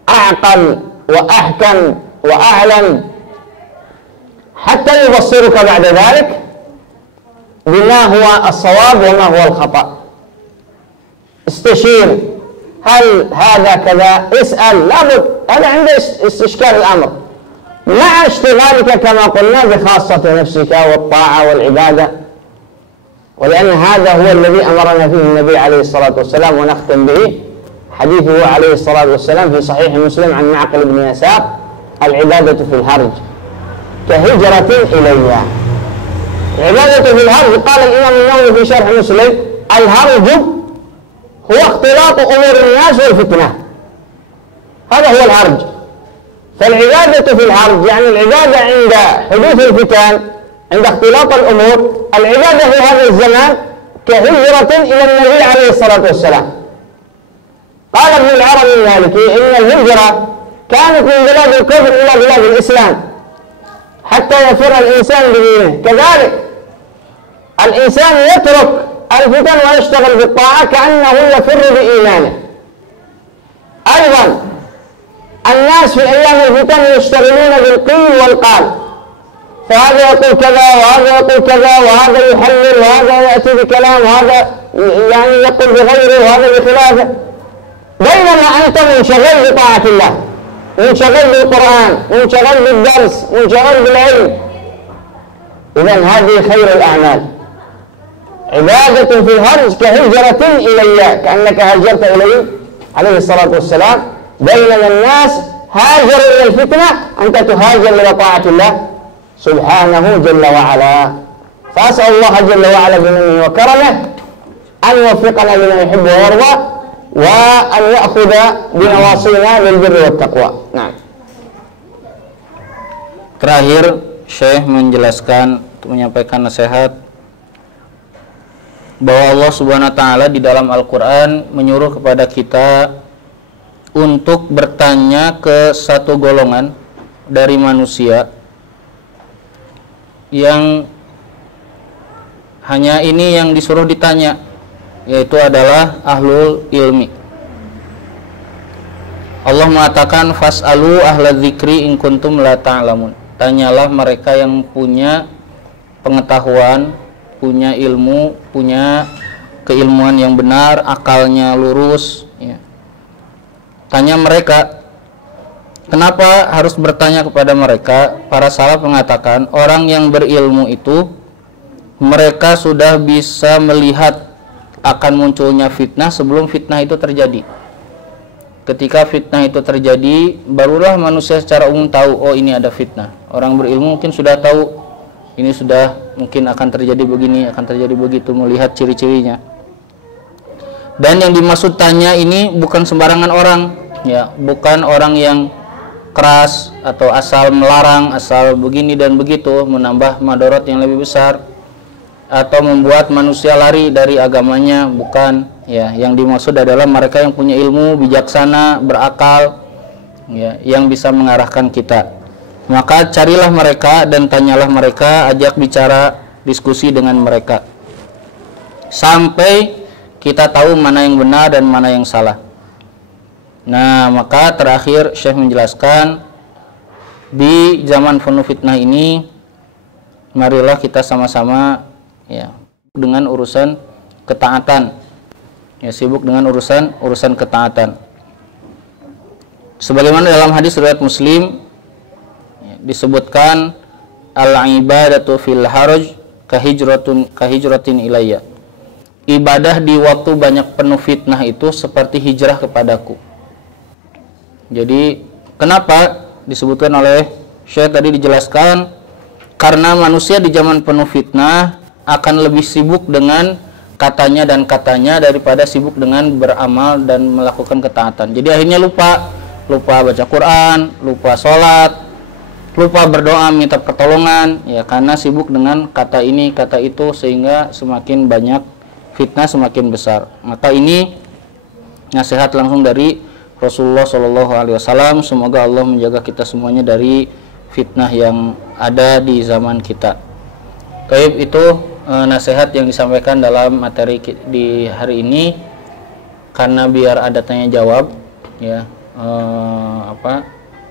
أعقل وأحكم وأعلم حتى يبصرك بعد ذلك بما هو الصواب وما هو الخطأ. استشير، هل هذا كذا؟ اسأل، لابد، هذا عند استشكال الأمر، مع اشتغالك كما قلنا بخاصة نفسك والطاعة والعبادة، ولأن هذا هو الذي أمرنا فيه النبي عليه الصلاة والسلام. ونختم به حديثه عليه الصلاة والسلام في صحيح مسلم عن معقل بن يسار: العبادة في الهرج كهجرة إلي. العبادة في الهرج، قال الإمام النووي في شرح مسلم: الهرج هو اختلاط أمور الناس والفتنة، هذا هو الهرج. فالعبادة في الهرج يعني العبادة عند حدوث الفتن، عند اختلاط الأمور. العبادة في هذا الزمان كهجرة إلى النبي عليه الصلاة والسلام. قال ابن العربي المالكي إن الهجرة كانت من بلاد الكفر إلى بلاد الإسلام حتى يفر الإنسان بدينه. كذلك الإنسان يترك الفتن ويشتغل بالطاعة كأنه يفر بإيمانه. أيضا الناس في أيام الفتن يشتغلون بالقيل والقال، فهذا يقول كذا وهذا يقول كذا وهذا يحلل وهذا يأتي بكلام وهذا يعني يقول بغيره وهذا بخلافه، بينما أنت منشغل بطاعة الله، منشغل بالقرآن، منشغل بالدرس، منشغل بالعلم. إذن هذه خير الأعمال. عبادة في الهرج كهجرة إلي، كأنك هاجرت إليه عليه الصلاة والسلام، بينما الناس هاجروا إلى الفتنة، أنت تهاجر إلى طاعة الله سبحانه جل وعلا. فأسأل الله جل وعلا بمنه وكرمه أن يوفقنا لما يحب ويرضى، وأن يأخذ بنواصينا بالبر والتقوى. Nah. Terakhir, Syekh menjelaskan, menyampaikan nasihat bahwa Allah Subhanahu wa taala di dalam Al-Qur'an menyuruh kepada kita untuk bertanya ke satu golongan dari manusia yang hanya ini yang disuruh ditanya, yaitu adalah ahlul ilmi. Allah mengatakan fas'alu ahla dzikri in kuntum la ta'lamun. tanyalah mereka yang punya pengetahuan, punya ilmu, punya keilmuan yang benar, akalnya lurus, ya. Tanya mereka. Kenapa harus bertanya kepada mereka? Para salaf mengatakan orang yang berilmu itu mereka sudah bisa melihat akan munculnya fitnah sebelum fitnah itu terjadi. Ketika fitnah itu terjadi, barulah manusia secara umum tahu, oh ini ada fitnah. Orang berilmu mungkin sudah tahu, ini sudah mungkin akan terjadi begini, akan terjadi begitu, melihat ciri-cirinya. Dan yang dimaksud tanya ini bukan sembarangan orang, ya, bukan orang yang keras atau asal melarang, asal begini dan begitu, menambah madorot yang lebih besar atau membuat manusia lari dari agamanya, bukan, ya. Yang dimaksud adalah mereka yang punya ilmu, bijaksana, berakal, ya, yang bisa mengarahkan kita. Maka carilah mereka dan tanyalah mereka, ajak bicara, diskusi dengan mereka sampai kita tahu mana yang benar dan mana yang salah. Nah, maka terakhir Syekh menjelaskan, di zaman penuh fitnah ini marilah kita sama-sama, ya, dengan urusan ketaatan, ya, sibuk dengan urusan ketaatan. Sebagaimana dalam hadis riwayat Muslim, ya, disebutkan al-ibadatu fil haraj kahijratin ilayya. Ibadah di waktu banyak penuh fitnah itu seperti hijrah kepadaku. Jadi kenapa disebutkan oleh Syekh tadi, dijelaskan karena manusia di zaman penuh fitnah akan lebih sibuk dengan katanya daripada sibuk dengan beramal dan melakukan ketaatan. Jadi akhirnya lupa baca Quran, lupa sholat, lupa berdoa minta pertolongan, ya, karena sibuk dengan kata ini kata itu, sehingga semakin banyak fitnah, semakin besar. Maka ini nasihat langsung dari Rasulullah SAW. Semoga Allah menjaga kita semuanya dari fitnah yang ada di zaman kita. Baik, itu nasihat yang disampaikan dalam materi di hari ini. Karena biar ada tanya jawab, ya,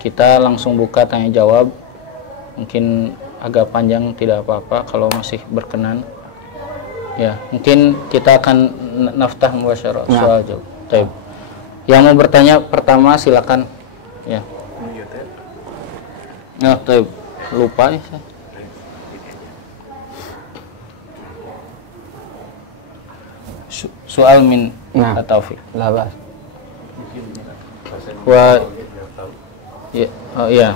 kita langsung buka tanya jawab. Mungkin agak panjang, tidak apa-apa kalau masih berkenan. Ya, mungkin kita akan naftah mubasyarah soal jawab. Baik. Yang mau bertanya pertama silakan, ya. Nah, lupa ya. Soal min Taufik. Lah, ya, ya.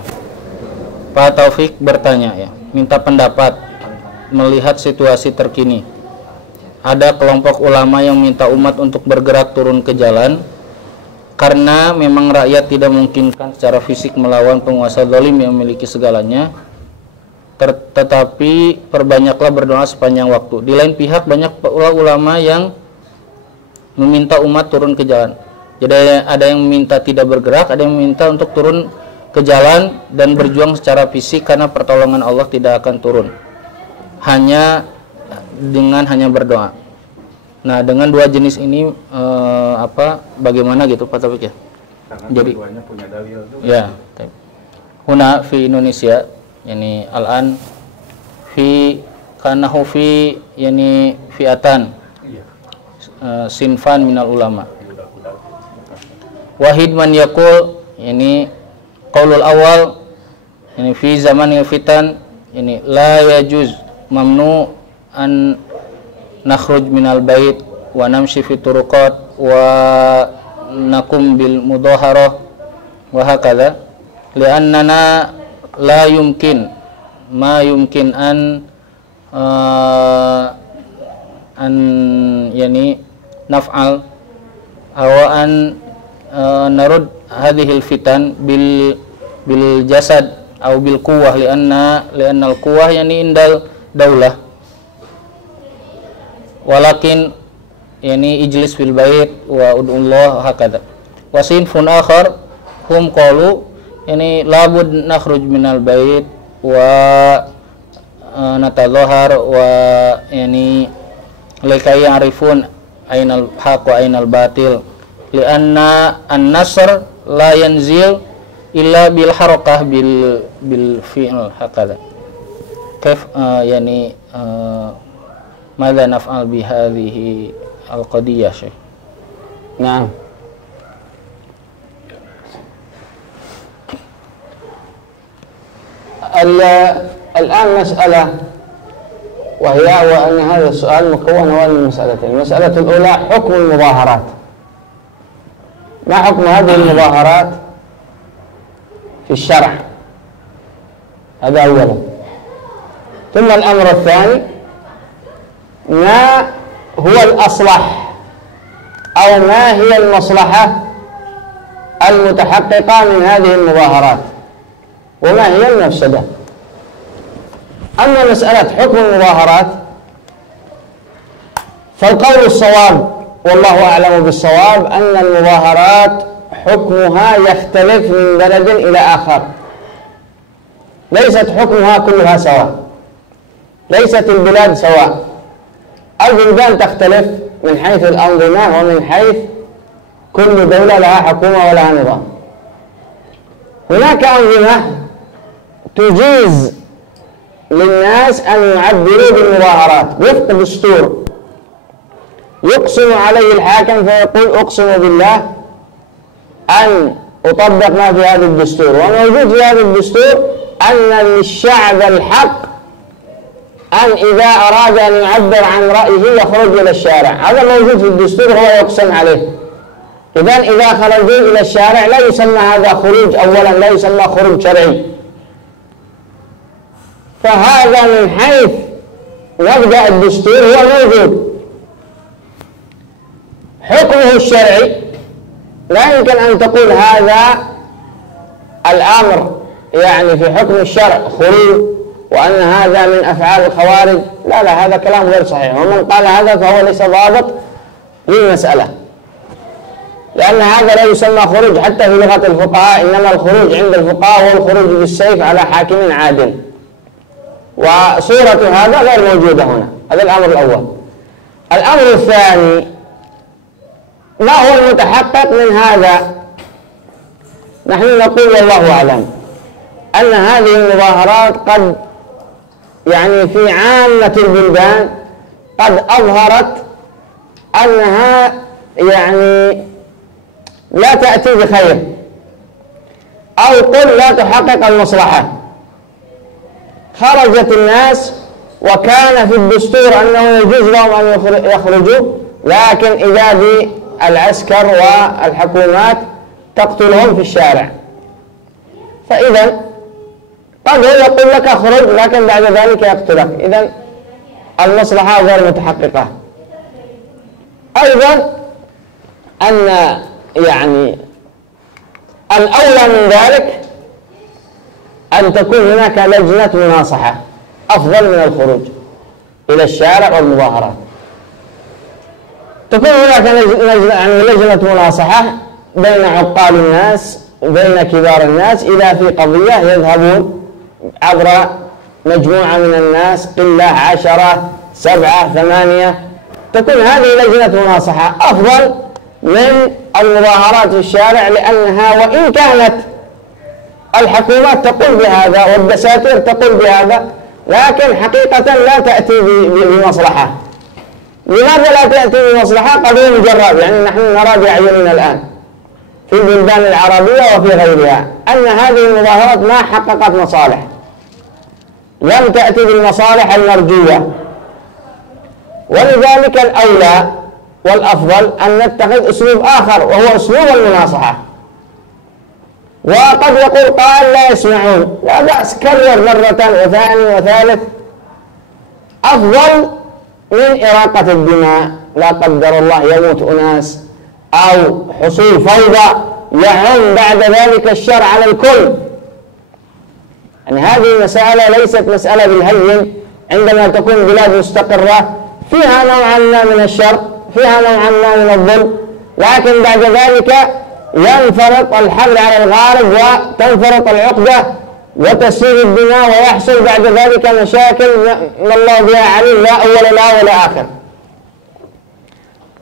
Pak Taufik bertanya, ya, minta pendapat melihat situasi terkini. Ada kelompok ulama yang minta umat untuk bergerak turun ke jalan karena memang rakyat tidak memungkinkan secara fisik melawan penguasa zalim yang memiliki segalanya. Tetapi perbanyaklah berdoa sepanjang waktu. Di lain pihak banyak ulama yang meminta umat turun ke jalan. Jadi ada yang meminta tidak bergerak, ada yang meminta untuk turun ke jalan dan berjuang secara fisik karena pertolongan Allah tidak akan turun. Hanya berdoa. Nah, dengan dua jenis ini bagaimana gitu Pak Taufik, ya? Karena jadi keduanya punya dalil juga. Ya, huna fi Indonesia, yani al-an fi kanahu fi yani fi'atan sinfan minal ulama. Wahid man yaqul, yani qaulul awal, yani fi zamanil fitan, yani la yajuz mamnu an nakhruj minal bait wa namshi fi turuqat wa nakum bil mudaharah wa hakadha li'annana la yumkin ma yumkin an yani naf'al aw an narud hadhil fitan bil jasad aw bil quwwah li'anna al quwwah yani indal daulah walakin yani ijlis fil bait wa ud'ullah hakadha. Wa sinfun akhar hum qalu yani labud nakhruj minal bait wa natadhahar wa yani likai ya'rifun ainal haq wa ainal batil lianna an-nasr la yanzil إلا بالحركة بالفعل هكذا. كيف يعني ماذا نفعل بهذه القضية شيخ؟ نعم. الآن مسألة، وأن هذا السؤال مكون من مسألتين. المسألة الأولى حكم المظاهرات، ما حكم هذه المظاهرات في الشرع؟ هذا أولا. ثم الأمر الثاني، ما هو الأصلح أو ما هي المصلحة المتحققة من هذه المظاهرات، وما هي المفسدة. أما مسألة حكم المظاهرات فالقول الصواب والله أعلم بالصواب أن المظاهرات حكمها يختلف من بلد إلى آخر، ليست حكمها كلها سواء، ليست البلاد سواء، البلدان تختلف من حيث الأنظمة ومن حيث كل دولة لها حكومة ولها نظام. هناك أنظمة تجيز للناس أن يعبروا بالمظاهرات وفق دستور يقسم عليه الحاكم فيقول أقسم بالله أن أطبق ما في هذا الدستور، وموجود في هذا الدستور أن للشعب الحق أن إذا أراد أن يعبر عن رأيه يخرج إلى الشارع. هذا موجود في الدستور، هو يقسم عليه. إذا خرجوا إلى الشارع لا يسمى هذا خروج، أولا لا يسمى خروج شرعي. فهذا من حيث مبدأ الدستور هو موجود. حكمه الشرعي لا يمكن أن تقول هذا الأمر يعني في حكم الشرع خروج وأن هذا من أفعال الخوارج. لا، هذا كلام غير صحيح، ومن قال هذا فهو ليس ضابط للمسألة، لأن هذا لا يسمى خروج حتى في لغة الفقهاء، إنما الخروج عند الفقهاء هو الخروج بالسيف على حاكم عادل، وصورة هذا غير موجودة هنا. هذا الأمر الأول. الأمر الثاني، ما هو المتحقق من هذا؟ نحن نقول والله أعلم أن هذه المظاهرات قد يعني في عامة البلدان قد أظهرت أنها يعني لا تأتي بخير، أو قل لا تحقق المصلحة. خرجت الناس وكان في الدستور أنه يجوز لهم أن يخرجوا، لكن إذا بالعسكر والحكومات تقتلهم في الشارع. فإذا قد هو يقول لك اخرج، لكن بعد ذلك يقتلك. إذن المصلحة غير متحققة. أيضا أن يعني الأولى من ذلك أن تكون هناك لجنة مناصحة أفضل من الخروج إلى الشارع والمظاهرات. تكون هناك لجنة مناصحة بين عقال الناس، بين كبار الناس، إذا في قضية يذهبون عبر مجموعة من الناس، قلة 10 7 8، تكون هذه لجنة مناصحة أفضل من المظاهرات في الشارع، لأنها وإن كانت الحكومات تقول بهذا والدساتير تقول بهذا، لكن حقيقة لا تأتي بمصلحة. لماذا لا تأتي بمصلحة؟ قضية مجرد، يعني نحن نرى بأعيننا الآن في البلدان العربية وفي غيرها أن هذه المظاهرات ما حققت مصالح، لم تأتي بالمصالح المرجوة. ولذلك الأولى والأفضل أن نتخذ أسلوب آخر، وهو أسلوب المناصحة. وقد يقول قائل لا يسمعون، لا بأس، كرر مرة وثانية وثالث، أفضل من إراقة الدماء. لا قدر الله يموت أناس أو حصول فوضى يعم بعد ذلك الشر على الكل. يعني هذه مسألة ليست مسألة بالهين. عندما تكون بلاد مستقرة فيها نوعا ما من الشر، فيها نوعا ما من الظلم، لكن بعد ذلك ينفرط الحبل على الغارب وتنفرط العقدة وتسيل الدماء، ويحصل بعد ذلك مشاكل ما الله بها عليم، لا أول لا ولا آخر.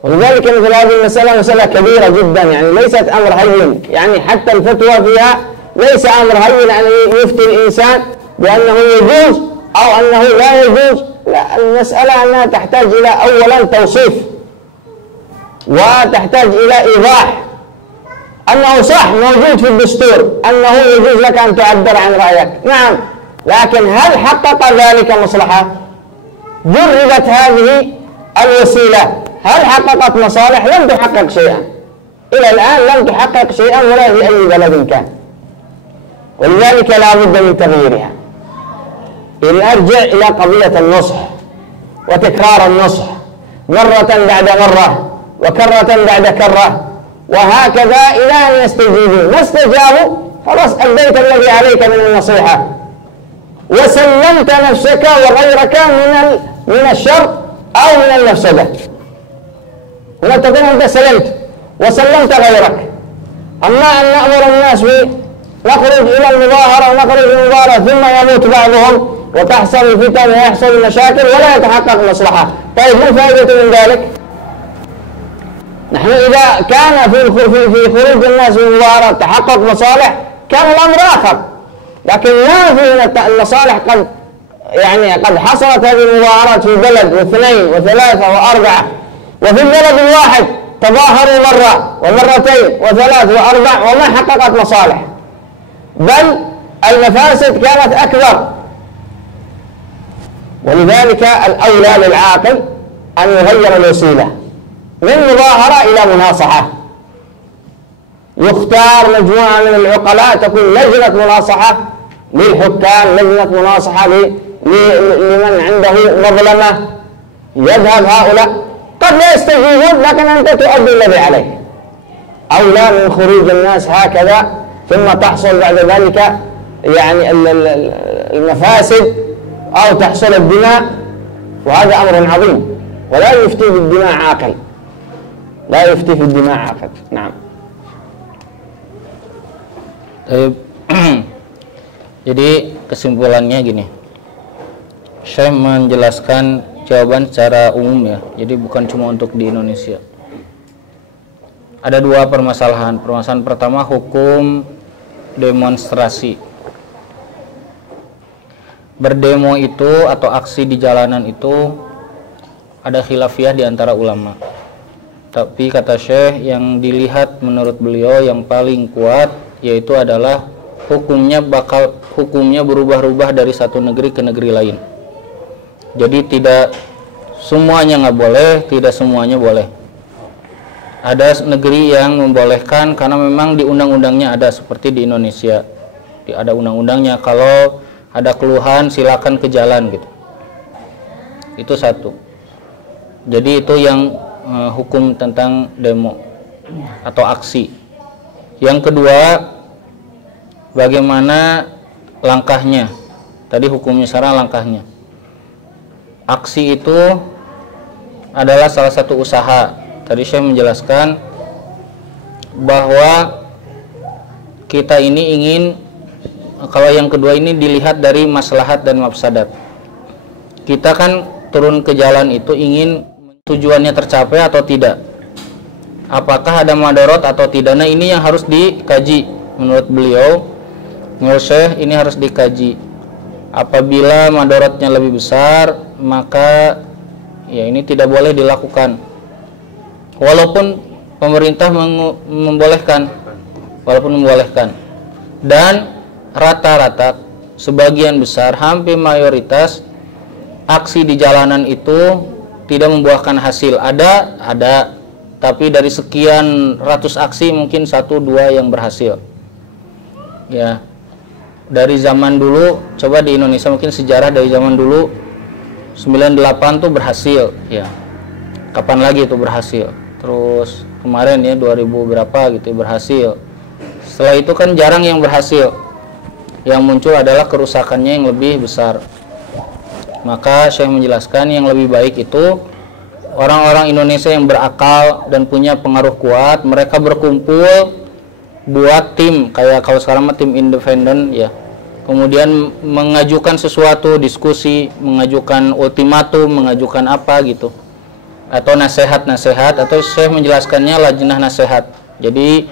ولذلك مثل هذه المسألة مسألة كبيرة جدا، يعني ليست أمر هين، يعني حتى الفتوى فيها ليس أمر هين أن يفتي الإنسان بأنه يجوز أو أنه لا يجوز. لا، المسألة أنها تحتاج إلى أولا توصيف، وتحتاج إلى إيضاح أنه صح موجود في الدستور أنه يجوز لك أن تعبر عن رأيك، نعم، لكن هل حقق ذلك مصلحة؟ جربت هذه الوسيلة، هل حققت مصالح؟ لم تحقق شيئا، إلى الآن لم تحقق شيئا ولا في أي بلد كان، ولذلك لا بد من تغييرها. إن أرجع إلى قضية النصح وتكرار النصح مرة بعد مرة وكرة بعد كرة وهكذا إلى أن يستجيبوا، ما استجابوا خلاص أديت الذي عليك من النصيحة وسلمت نفسك وغيرك من الشر أو من المفسدة. هنا تكون أنت سلمت وسلمت غيرك. أما أن نأمر الناس نخرج إلى المظاهرة ونخرج المظاهرة ثم يموت بعضهم وتحصل الفتن ويحصل المشاكل ولا يتحقق مصلحة، طيب ما الفائدة من ذلك؟ نحن إذا كان في خروج الناس من المظاهرة تحقق مصالح كان الأمر آخر، لكن ما في المصالح قد حصلت هذه المظاهرات في بلد واثنين وثلاثة وأربعة، وفي البلد الواحد تظاهروا مرة ومرتين وثلاث وأربع وما حققت مصالح، بل المفاسد كانت أكبر. ولذلك الأولى للعاقل أن يغير الوسيلة من مظاهرة إلى مناصحة، يختار مجموعة من العقلاء تكون لجنة مناصحة للحكام، لجنة مناصحة لمن عنده مظلمة، يذهب هؤلاء قد لا يستجيبون لكن أنت تؤدي الذي عليك. أولى من خروج الناس هكذا ثم تحصل بعد ذلك يعني المفاسد أو تحصل الدماء، وهذا أمر عظيم، ولا يفتي في الدماء عاقل، لا يفتي في الدماء عاقل. نعم. Jadi kesimpulannya gini, Syekh menjelaskan jawaban secara umum ya, jadi bukan cuma untuk di Indonesia. Ada dua permasalahan. Permasalahan pertama, hukum demonstrasi. Berdemo itu atau aksi di jalanan itu ada khilafiyah di antara ulama. Tapi kata Syekh yang dilihat menurut beliau yang paling kuat yaitu adalah hukumnya berubah-ubah dari satu negeri ke negeri lain. Jadi tidak semuanya nggak boleh, tidak semuanya boleh. Ada negeri yang membolehkan karena memang di undang-undangnya ada, seperti di Indonesia ada undang-undangnya, kalau ada keluhan silakan ke jalan gitu. Itu satu. Jadi itu yang hukum tentang demo atau aksi. Yang kedua, bagaimana langkahnya? Tadi hukumnya, sekarang langkahnya. Aksi itu adalah salah satu usaha. Tadi saya menjelaskan bahwa kita ini ingin, kalau yang kedua ini dilihat dari maslahat dan mafsadat. Kita kan turun ke jalan itu ingin tujuannya tercapai atau tidak, apakah ada madarat atau tidak. Nah ini yang harus dikaji menurut beliau, menurut Syekh ini harus dikaji. Apabila madaratnya lebih besar, maka ya ini tidak boleh dilakukan, walaupun pemerintah membolehkan, dan rata-rata sebagian besar, hampir mayoritas aksi di jalanan itu tidak membuahkan hasil. Ada, tapi dari sekian ratus aksi mungkin 1-2 yang berhasil. Ya, dari zaman dulu, coba di Indonesia mungkin sejarah dari zaman dulu 98 tuh berhasil, ya. Kapan lagi itu berhasil? Terus kemarin ya 2000 berapa gitu berhasil. Setelah itu kan jarang yang berhasil. Yang muncul adalah kerusakannya yang lebih besar. Maka Syekh menjelaskan yang lebih baik itu orang-orang Indonesia yang berakal dan punya pengaruh kuat, mereka berkumpul buat tim, kayak kalau sekarang mah tim independen ya. Kemudian mengajukan sesuatu, diskusi, mengajukan ultimatum, mengajukan apa gitu. Atau nasihat-nasihat, atau Syekh menjelaskannya lajnah nasihat. Jadi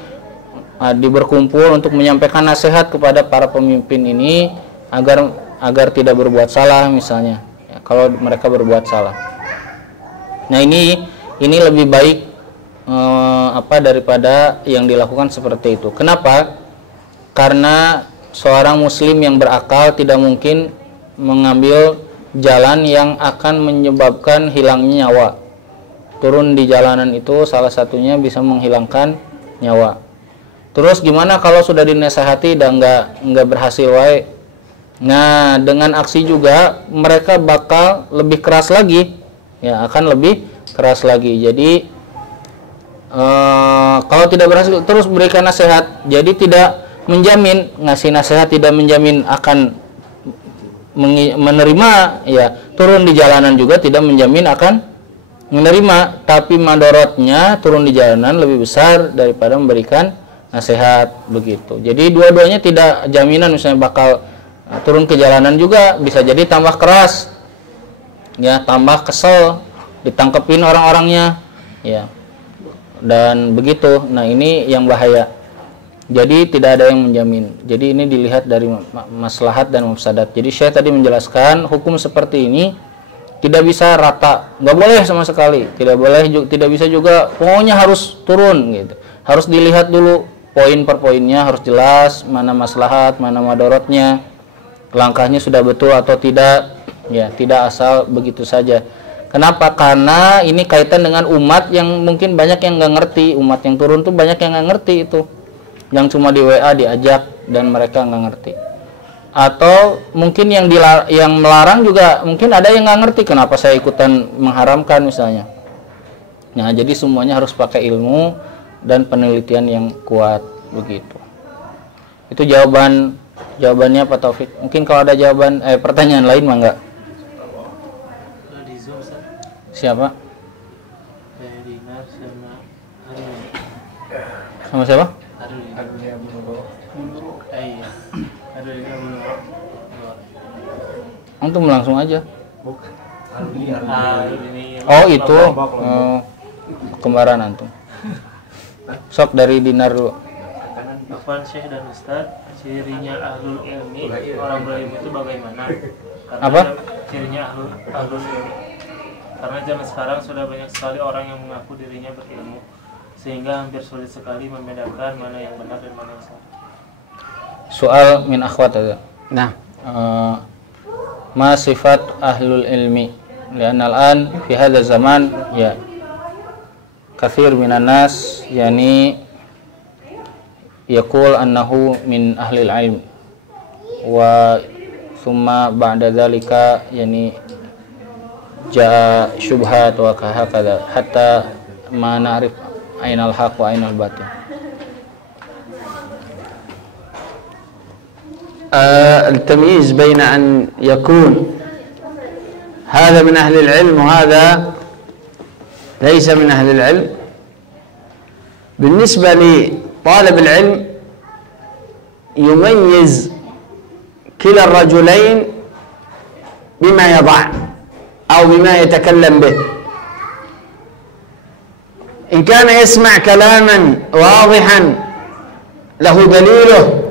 berkumpul untuk menyampaikan nasihat kepada para pemimpin ini agar tidak berbuat salah misalnya, ya, kalau mereka berbuat salah. Nah ini lebih baik daripada yang dilakukan seperti itu. Kenapa? Karena seorang muslim yang berakal tidak mungkin mengambil jalan yang akan menyebabkan hilangnya nyawa. Turun di jalanan itu salah satunya bisa menghilangkan nyawa. Terus gimana kalau sudah dinasehati dan nggak berhasil wae? Nah, dengan aksi juga mereka bakal lebih keras lagi, ya akan lebih keras lagi. Jadi kalau tidak berhasil terus berikan nasihat. Jadi tidak menjamin, ngasih nasihat tidak menjamin akan menerima, ya turun di jalanan juga tidak menjamin akan menerima, tapi madorotnya turun di jalanan lebih besar daripada memberikan nasihat begitu. Jadi dua-duanya tidak jaminan, misalnya bakal turun ke jalanan juga bisa jadi tambah keras, ya tambah kesel, ditangkepin orang-orangnya, ya dan begitu. Nah ini yang bahaya. Jadi tidak ada yang menjamin. Jadi ini dilihat dari maslahat dan mafsadat. Jadi Syekh tadi menjelaskan hukum seperti ini tidak bisa rata, nggak boleh sama sekali, tidak boleh, tidak bisa juga pokoknya harus turun gitu. Harus dilihat dulu poin per poinnya, harus jelas mana maslahat, mana madorotnya, langkahnya sudah betul atau tidak, ya tidak asal begitu saja. Kenapa? Karena ini kaitan dengan umat yang mungkin banyak yang nggak ngerti. Umat yang turun tuh banyak yang nggak ngerti itu, yang cuma di WA diajak dan mereka nggak ngerti. Atau mungkin yang melarang juga mungkin ada yang nggak ngerti kenapa saya ikutan mengharamkan misalnya. Nah jadi semuanya harus pakai ilmu dan penelitian yang kuat begitu. Itu jawabannya Pak Taufik. Mungkin kalau ada pertanyaan lain mah enggak? Siapa? Sama siapa? Antum langsung aja. Oh itu kembaran antum. Sok dari Dinar dulu. Afwan Syekh dan Ustaz, cirinya ahlul ilmi, orang berilmu itu bagaimana? Karena apa? Cirinya ahlul ilmi. Karena zaman sekarang sudah banyak sekali orang yang mengaku dirinya berilmu, sehingga hampir sulit sekali membedakan mana yang benar dan mana yang salah. Soal min akhwat aja. Nah, ma sifat ahlul ilmi? Lianna al-an fi hadha zaman ya kathir minan nas yani yaqul annahu min ahlil ilm wa thumma ba'da dhalika yani jaa syubhat wa kahakadha hatta ma na'rif ainal haq wa ainal batil. التمييز بين أن يكون هذا من أهل العلم وهذا ليس من أهل العلم. بالنسبة لطالب العلم يميز كلا الرجلين بما يضع أو بما يتكلم به. إن كان يسمع كلاما واضحا له دليله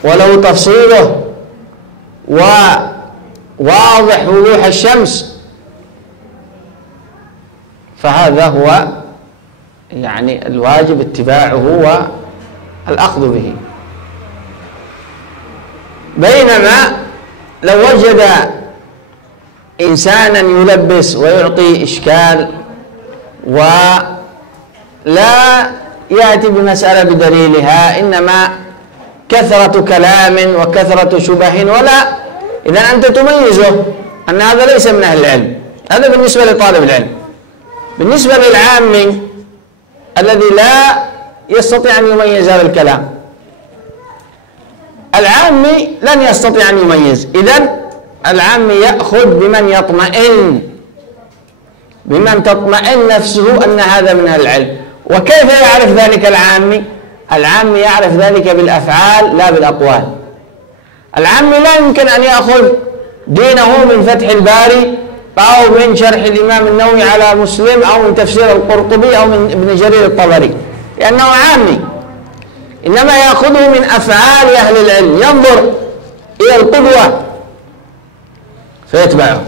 وله تفصيله وواضح وضوح الشمس فهذا هو يعني الواجب اتباعه والأخذ به. بينما لو وجد إنسانا يلبس ويعطي إشكال ولا يأتي بمسألة بدليلها إنما كثرة كلام وكثرة شبه ولا إذا أنت تميزه أن هذا ليس من أهل العلم. هذا بالنسبة لطالب العلم. بالنسبة للعامي الذي لا يستطيع أن يميز هذا الكلام، العامي لن يستطيع أن يميز. إذن العامي يأخذ بمن تطمئن نفسه أن هذا من أهل العلم. وكيف يعرف ذلك العامي؟ العامي يعرف ذلك بالأفعال لا بالأقوال. العامي لا يمكن أن يأخذ دينه من فتح الباري أو من شرح الإمام النووي على مسلم أو من تفسير القرطبي أو من ابن جرير الطبري، لأنه عامي. إنما يأخذه من أفعال أهل العلم، ينظر إلى القدوة فيتبعه.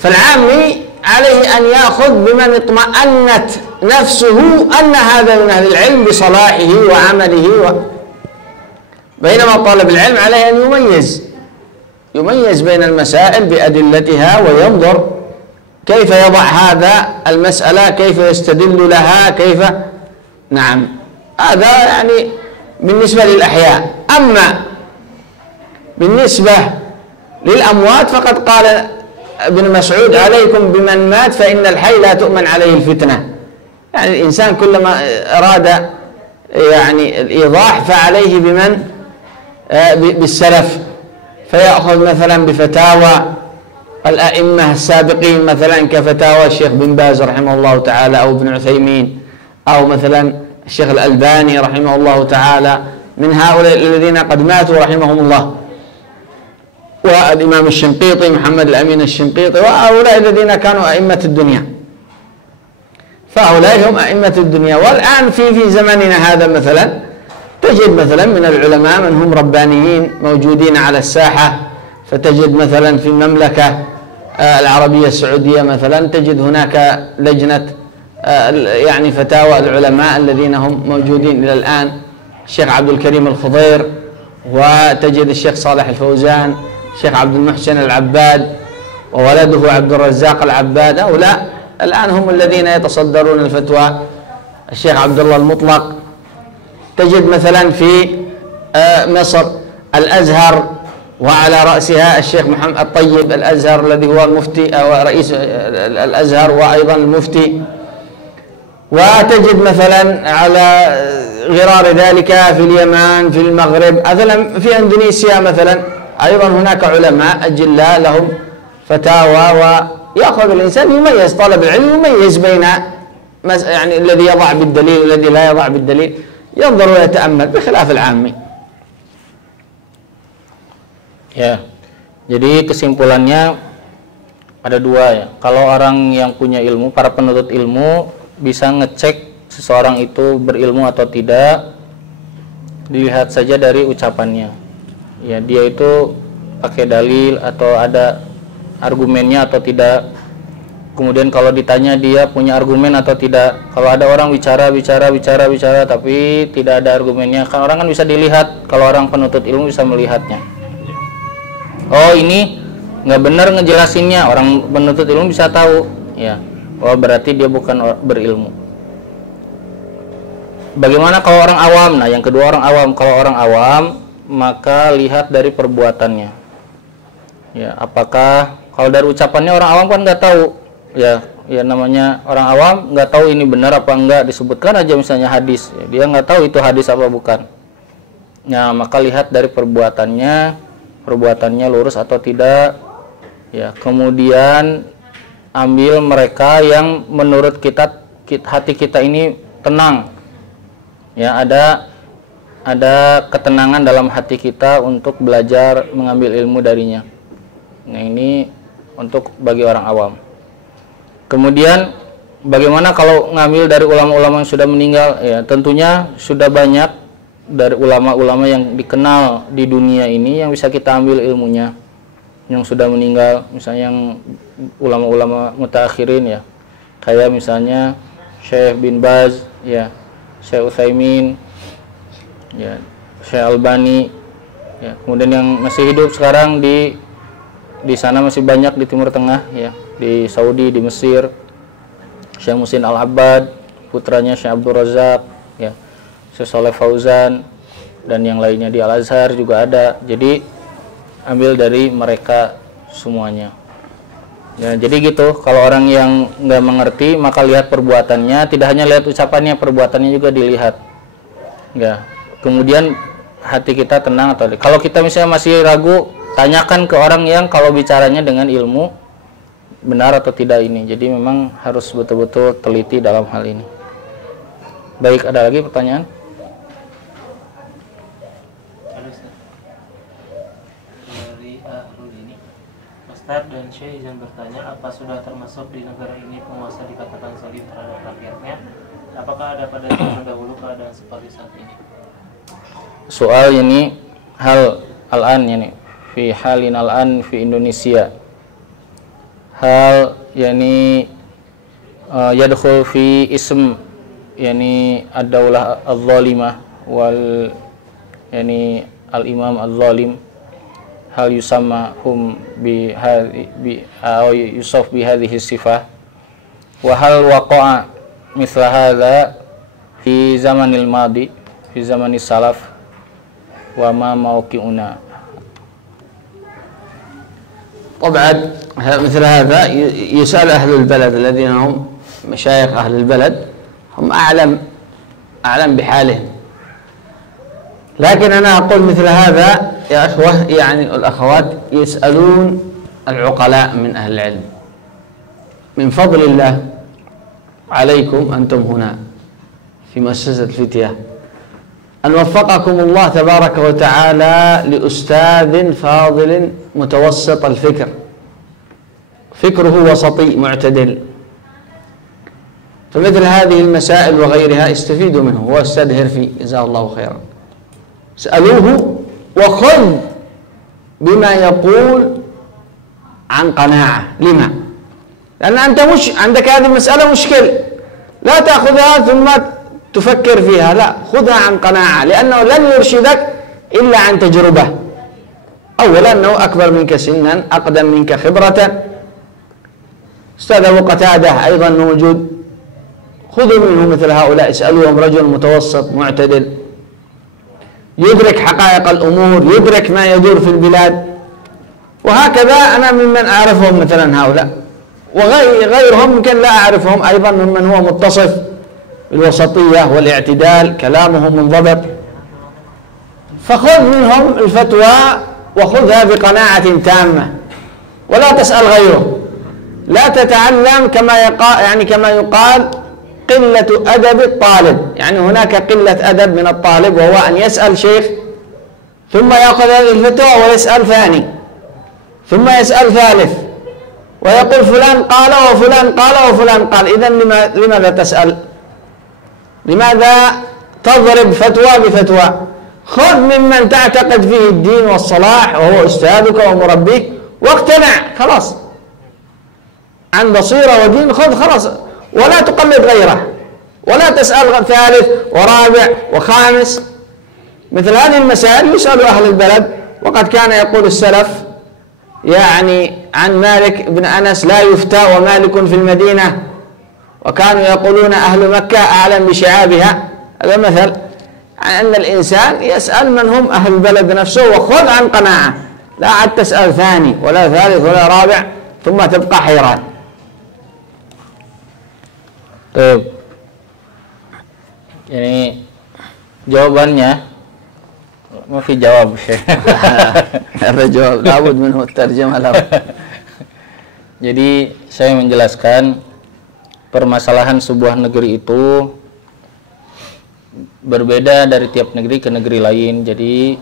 فالعامي عليه أن يأخذ بمن اطمأنت نفسه أن هذا من أهل العلم بصلاحه وعمله بينما طالب العلم عليه أن يميز بين المسائل بأدلتها، وينظر كيف يضع هذا المسألة، كيف يستدل لها، كيف نعم. هذا يعني بالنسبة للأحياء. أما بالنسبة للأموات فقد قال ابن مسعود: عليكم بمن مات فإن الحي لا تؤمن عليه الفتنة. يعني الإنسان كلما أراد يعني الإيضاح فعليه بمن بالسلف، فيأخذ مثلا بفتاوى الأئمة السابقين، مثلا كفتاوى الشيخ بن باز رحمه الله تعالى، أو ابن عثيمين، أو مثلا الشيخ الألباني رحمه الله تعالى، من هؤلاء الذين قد ماتوا رحمهم الله، والإمام الشنقيطي محمد الأمين الشنقيطي، وهؤلاء الذين كانوا أئمة الدنيا. فهؤلاء هم أئمة الدنيا. والآن في زمننا هذا مثلا تجد مثلا من العلماء من هم ربانيين موجودين على الساحة، فتجد مثلا في المملكة العربية السعودية مثلا تجد هناك لجنة يعني فتاوى العلماء الذين هم موجودين إلى الآن، الشيخ عبد الكريم الخضير، وتجد الشيخ صالح الفوزان، الشيخ عبد المحسن العباد، وولده عبد الرزاق العباد. هؤلاء الآن هم الذين يتصدرون الفتوى. الشيخ عبد الله المطلق. تجد مثلا في مصر الأزهر، وعلى رأسها الشيخ محمد الطيب الأزهر الذي هو المفتي أو رئيس الأزهر وأيضا المفتي. وتجد مثلا على غرار ذلك في اليمن، في المغرب، مثلا في إندونيسيا مثلا أيضا هناك علماء أجلاء لهم فتاوى، ويأخذ الإنسان يميز، طالب العلم يميز بين يعني الذي يضع بالدليل والذي لا يضع بالدليل، ينظر ويتأمل، بخلاف العامي. Ya, jadi kesimpulannya ada dua ya. Kalau orang yang punya ilmu, para penuntut ilmu bisa ngecek seseorang itu berilmu atau tidak, dilihat saja dari ucapannya. Ya, dia itu pakai dalil atau ada argumennya atau tidak. Kemudian kalau ditanya dia punya argumen atau tidak. Kalau ada orang bicara tapi tidak ada argumennya, kan orang kan bisa dilihat. Kalau orang penuntut ilmu bisa melihatnya. Oh, ini nggak benar ngejelasinnya, orang penuntut ilmu bisa tahu, ya. Oh, berarti dia bukan berilmu. Bagaimana kalau orang awam? Nah, yang kedua orang awam. Kalau orang awam, maka lihat dari perbuatannya. Ya, apakah kalau dari ucapannya orang awam kan nggak tahu, ya namanya orang awam nggak tahu ini benar apa enggak, disebutkan aja misalnya hadis, ya, dia nggak tahu itu hadis apa bukan. Nah, maka lihat dari perbuatannya lurus atau tidak, ya. Kemudian ambil mereka yang menurut kita hati kita ini tenang, ya, ada ketenangan dalam hati kita untuk belajar mengambil ilmu darinya. Nah, ini untuk bagi orang awam. Kemudian bagaimana kalau ngambil dari ulama-ulama yang sudah meninggal? Ya, tentunya sudah banyak dari ulama-ulama yang dikenal di dunia ini yang bisa kita ambil ilmunya, yang sudah meninggal, misalnya yang ulama-ulama mutaakhirin, ya, kayak misalnya Syekh bin Baz, ya, Syekh Utsaimin, ya, Syekh Albani, ya. Kemudian yang masih hidup sekarang di sana masih banyak di Timur Tengah, ya, di Saudi, di Mesir, Syekh Muhsin Al-Abbad, putranya Syekh Abdul Razak, ya, Syekh Saleh Fauzan, dan yang lainnya di Al-Azhar juga ada. Jadi ambil dari mereka semuanya, ya. Jadi gitu, kalau orang yang nggak mengerti maka lihat perbuatannya, tidak hanya lihat ucapannya, perbuatannya juga dilihat, ya. Kemudian hati kita tenang atau kalau kita misalnya masih ragu, tanyakan ke orang yang kalau bicaranya dengan ilmu benar atau tidak ini. Jadi memang harus betul-betul teliti dalam hal ini. Baik, ada lagi pertanyaan? Dari Ahrul ini, Ustaz dan Syekh izin bertanya, apa sudah termasuk di negara ini penguasa dikatakan zalim terhadap rakyatnya? apakah ada pada zaman dahulu keadaan seperti saat ini? Soal ini hal al-an yani fi halin al-an fi Indonesia. Hal yani yadkhul fi ism yani ad-daulah al-zalimah wal yani al-imam al-zalim, hal yusamma hum bi yusaf bi hadhihi sifah, wa hal waqa'a mithla hadha fi zamanil madi fi zamanis salaf wa ma mawqi'una. طبعا مثل هذا يسأل أهل البلد الذين هم مشايخ أهل البلد، هم أعلم بحالهم. لكن أنا أقول مثل هذا يا أخوة يعني الأخوات يسألون العقلاء من أهل العلم. من فضل الله عليكم أنتم هنا في مؤسسة الفتية أن وفقكم الله تبارك وتعالى لأستاذ فاضل متوسط الفكر، فكره وسطي معتدل، فمثل هذه المسائل وغيرها استفيدوا منه. هو أستاذ هرفي جزاه الله خيرا، اسألوه وخذ بما يقول عن قناعة. لما؟ لأن أنت مش عندك هذه المسألة مشكل، لا تأخذها ثم تفكر فيها، لا، خذها عن قناعة، لأنه لن يرشدك إلا عن تجربة. أولا أنه أكبر منك سنا، أقدم منك خبرة. أستاذ أبو قتادة أيضا موجود، خذوا منه مثل هؤلاء، اسألوهم، رجل متوسط معتدل يدرك حقائق الأمور، يدرك ما يدور في البلاد. وهكذا أنا ممن أعرفهم مثلا هؤلاء، وغيرهم يمكن لا أعرفهم أيضا ممن هو متصف بالوسطية والاعتدال، كلامه منضبط. فخذ منهم الفتوى وخذها بقناعة تامة، ولا تسأل غيره. لا تتعلم كما يقال قلة أدب الطالب، يعني هناك قلة أدب من الطالب، وهو أن يسأل شيخ ثم يأخذ هذه الفتوى ويسأل ثاني ثم يسأل ثالث ويقول فلان قال وفلان قال وفلان قال. إذن لماذا تسأل؟ لماذا تضرب فتوى بفتوى؟ خذ ممن تعتقد فيه الدين والصلاح وهو أستاذك ومربيك واقتنع، خلاص، عن بصيرة ودين، خذ خلاص، ولا تقلد غيره، ولا تسأل ثالث ورابع وخامس. مثل هذه المسائل يسأل أهل البلد. وقد كان يقول السلف يعني عن مالك بن أنس لا يفتى ومالك في المدينة، وكانوا يقولون أهل مكة أعلم بشعابها. هذا مثل أن الإنسان يسأل من هم أهل البلد نفسه، وخذ عن قناعة، لا عاد تسأل ثاني ولا ثالث ولا رابع ثم تبقى حيران. Tuh. Ini jawabannya masih jawab. Ada jawab, labud minhu terjemah lahu. Jadi saya menjelaskan permasalahan sebuah negeri itu berbeda dari tiap negeri ke negeri lain. Jadi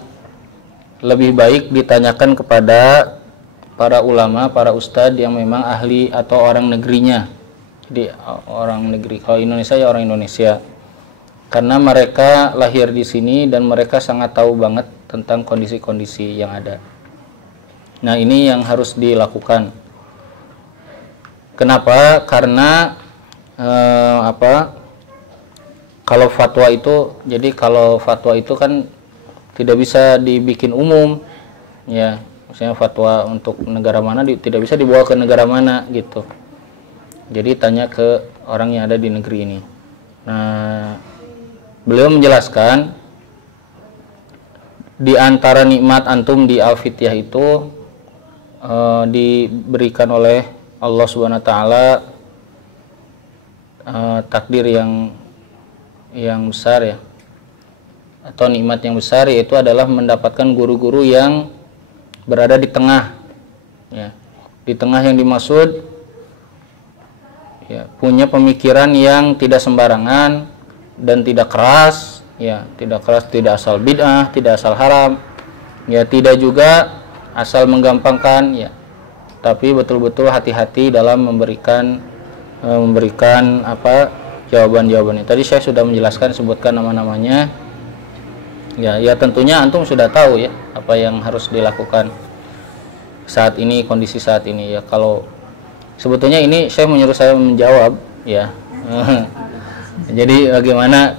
lebih baik ditanyakan kepada para ulama, para ustadz yang memang ahli atau orang negerinya. Jadi orang negeri, kalau Indonesia ya orang Indonesia, karena mereka lahir di sini dan mereka sangat tahu banget tentang kondisi-kondisi yang ada. Nah, ini yang harus dilakukan. Kenapa? Karena kalau fatwa itu, jadi kalau fatwa itu kan tidak bisa dibikin umum, ya. Misalnya fatwa untuk negara mana tidak bisa dibawa ke negara mana gitu. Jadi tanya ke orang yang ada di negeri ini. Nah, beliau menjelaskan di antara nikmat antum di Al-Fityah itu diberikan oleh Allah Subhanahu wa taala takdir yang besar, ya, atau nikmat yang besar, yaitu adalah mendapatkan guru-guru yang berada di tengah, ya. Di tengah yang dimaksud, ya, punya pemikiran yang tidak sembarangan dan tidak keras, ya, tidak keras, tidak asal bid'ah, tidak asal haram, ya, tidak juga asal menggampangkan, ya, tapi betul-betul hati-hati dalam memberikan jawaban-jawabannya. Tadi saya sudah menjelaskan, sebutkan nama-namanya. Ya tentunya antum sudah tahu ya apa yang harus dilakukan saat ini, kondisi saat ini ya. Kalau sebetulnya ini saya menyuruh saya menjawab ya. Jadi bagaimana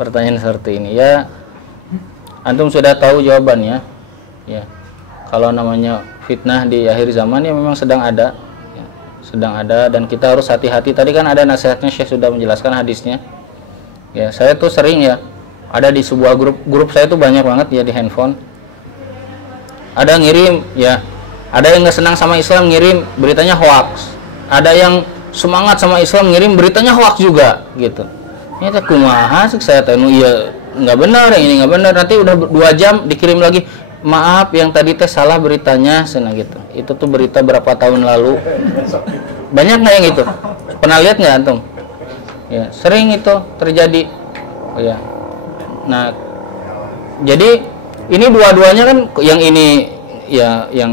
pertanyaan seperti ini ya, antum sudah tahu jawabannya ya. Kalau namanya fitnah di akhir zaman ya memang sedang ada ya, sedang ada, dan kita harus hati-hati. Tadi kan ada nasihatnya, Syekh sudah menjelaskan hadisnya ya. Saya tuh sering ya ada di sebuah grup saya tuh banyak banget ya di handphone, ada ngirim ya, ada yang nggak senang sama Islam ngirim beritanya hoax, ada yang semangat sama Islam ngirim beritanya hoax juga gitu. Ini teh kumaha sih saya tahu ya, nggak benar, yang ini nggak benar, nanti udah 2 jam dikirim lagi, maaf yang tadi teh salah beritanya sana gitu. Itu tuh berita berapa tahun lalu. Banyak nggak yang itu? Pernah lihat nggak antum? Ya sering itu terjadi. Oh, ya. Nah, jadi ini dua-duanya kan, yang ini ya yang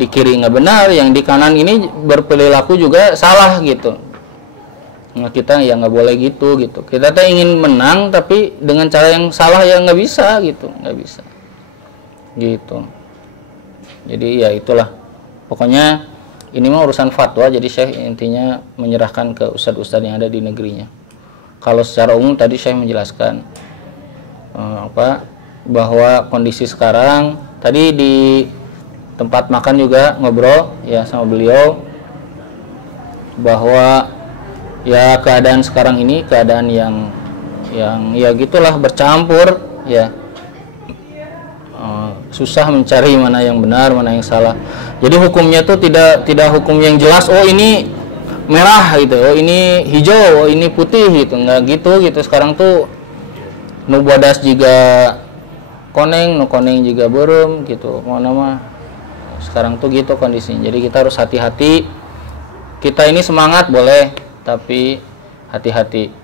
di kiri nggak benar, yang di kanan ini berperilaku juga salah gitu. Nah, kita ya nggak boleh gitu. Kita tuh ingin menang tapi dengan cara yang salah ya nggak bisa gitu, nggak bisa gitu. Jadi ya itulah, pokoknya ini mah urusan fatwa, jadi Syekh intinya menyerahkan ke ustadz-ustadz yang ada di negerinya. Kalau secara umum tadi saya menjelaskan bahwa kondisi sekarang, tadi di tempat makan juga ngobrol ya sama beliau, bahwa ya keadaan sekarang ini keadaan yang ya gitulah, bercampur ya, susah mencari mana yang benar mana yang salah. Jadi hukumnya tuh tidak hukum yang jelas, oh ini merah gitu, oh ini hijau, oh ini putih gitu, nggak gitu. Sekarang tuh nu bodas juga koneng, nu koneng juga berem gitu, mau nama sekarang tuh gitu kondisinya. Jadi kita harus hati-hati. Kita ini semangat boleh, tapi hati-hati.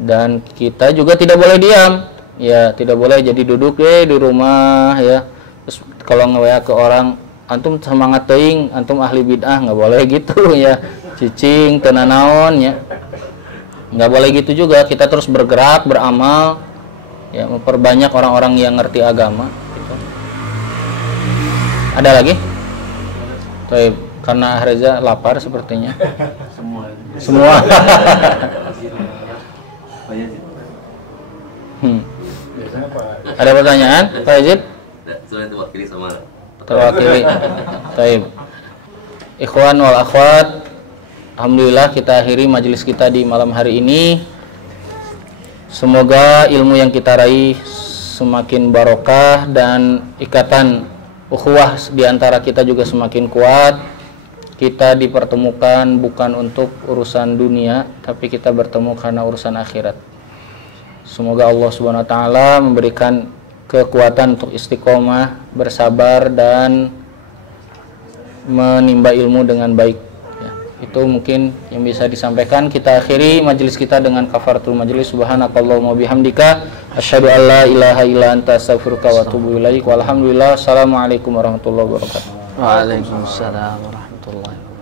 Dan kita juga tidak boleh diam ya, tidak boleh jadi duduk di rumah ya, terus kalau nge-WA ke orang, antum semangat teuing, antum ahli bid'ah, nggak boleh gitu ya, cicing tenanaon ya, nggak boleh gitu juga. Kita terus bergerak, beramal ya, memperbanyak orang-orang yang ngerti agama gitu. Ada lagi? Baik, karena Reza lapar sepertinya. Semua. Ada pertanyaan, Pak Yazid? Sudah terwakili sama. Terwakili. Baik. Ikhwan wal akhwat, alhamdulillah kita akhiri majelis kita di malam hari ini. Semoga ilmu yang kita raih semakin barokah dan ikatan ukhuwah di antara kita juga semakin kuat. Kita dipertemukan bukan untuk urusan dunia, tapi kita bertemu karena urusan akhirat. Semoga Allah Subhanahu wa taala memberikan kekuatan untuk istiqomah, bersabar dan menimba ilmu dengan baik. Ya, itu mungkin yang bisa disampaikan. Kita akhiri majelis kita dengan kafaratul majelis. Subhanakallahumma bihamdika asyhadu an la ilaha illa anta astaghfiruka wa atubu ilaik. Walhamdulillah. Assalamualaikum warahmatullahi wabarakatuh. Waalaikumsalam warahmatullahi wabarakatuh.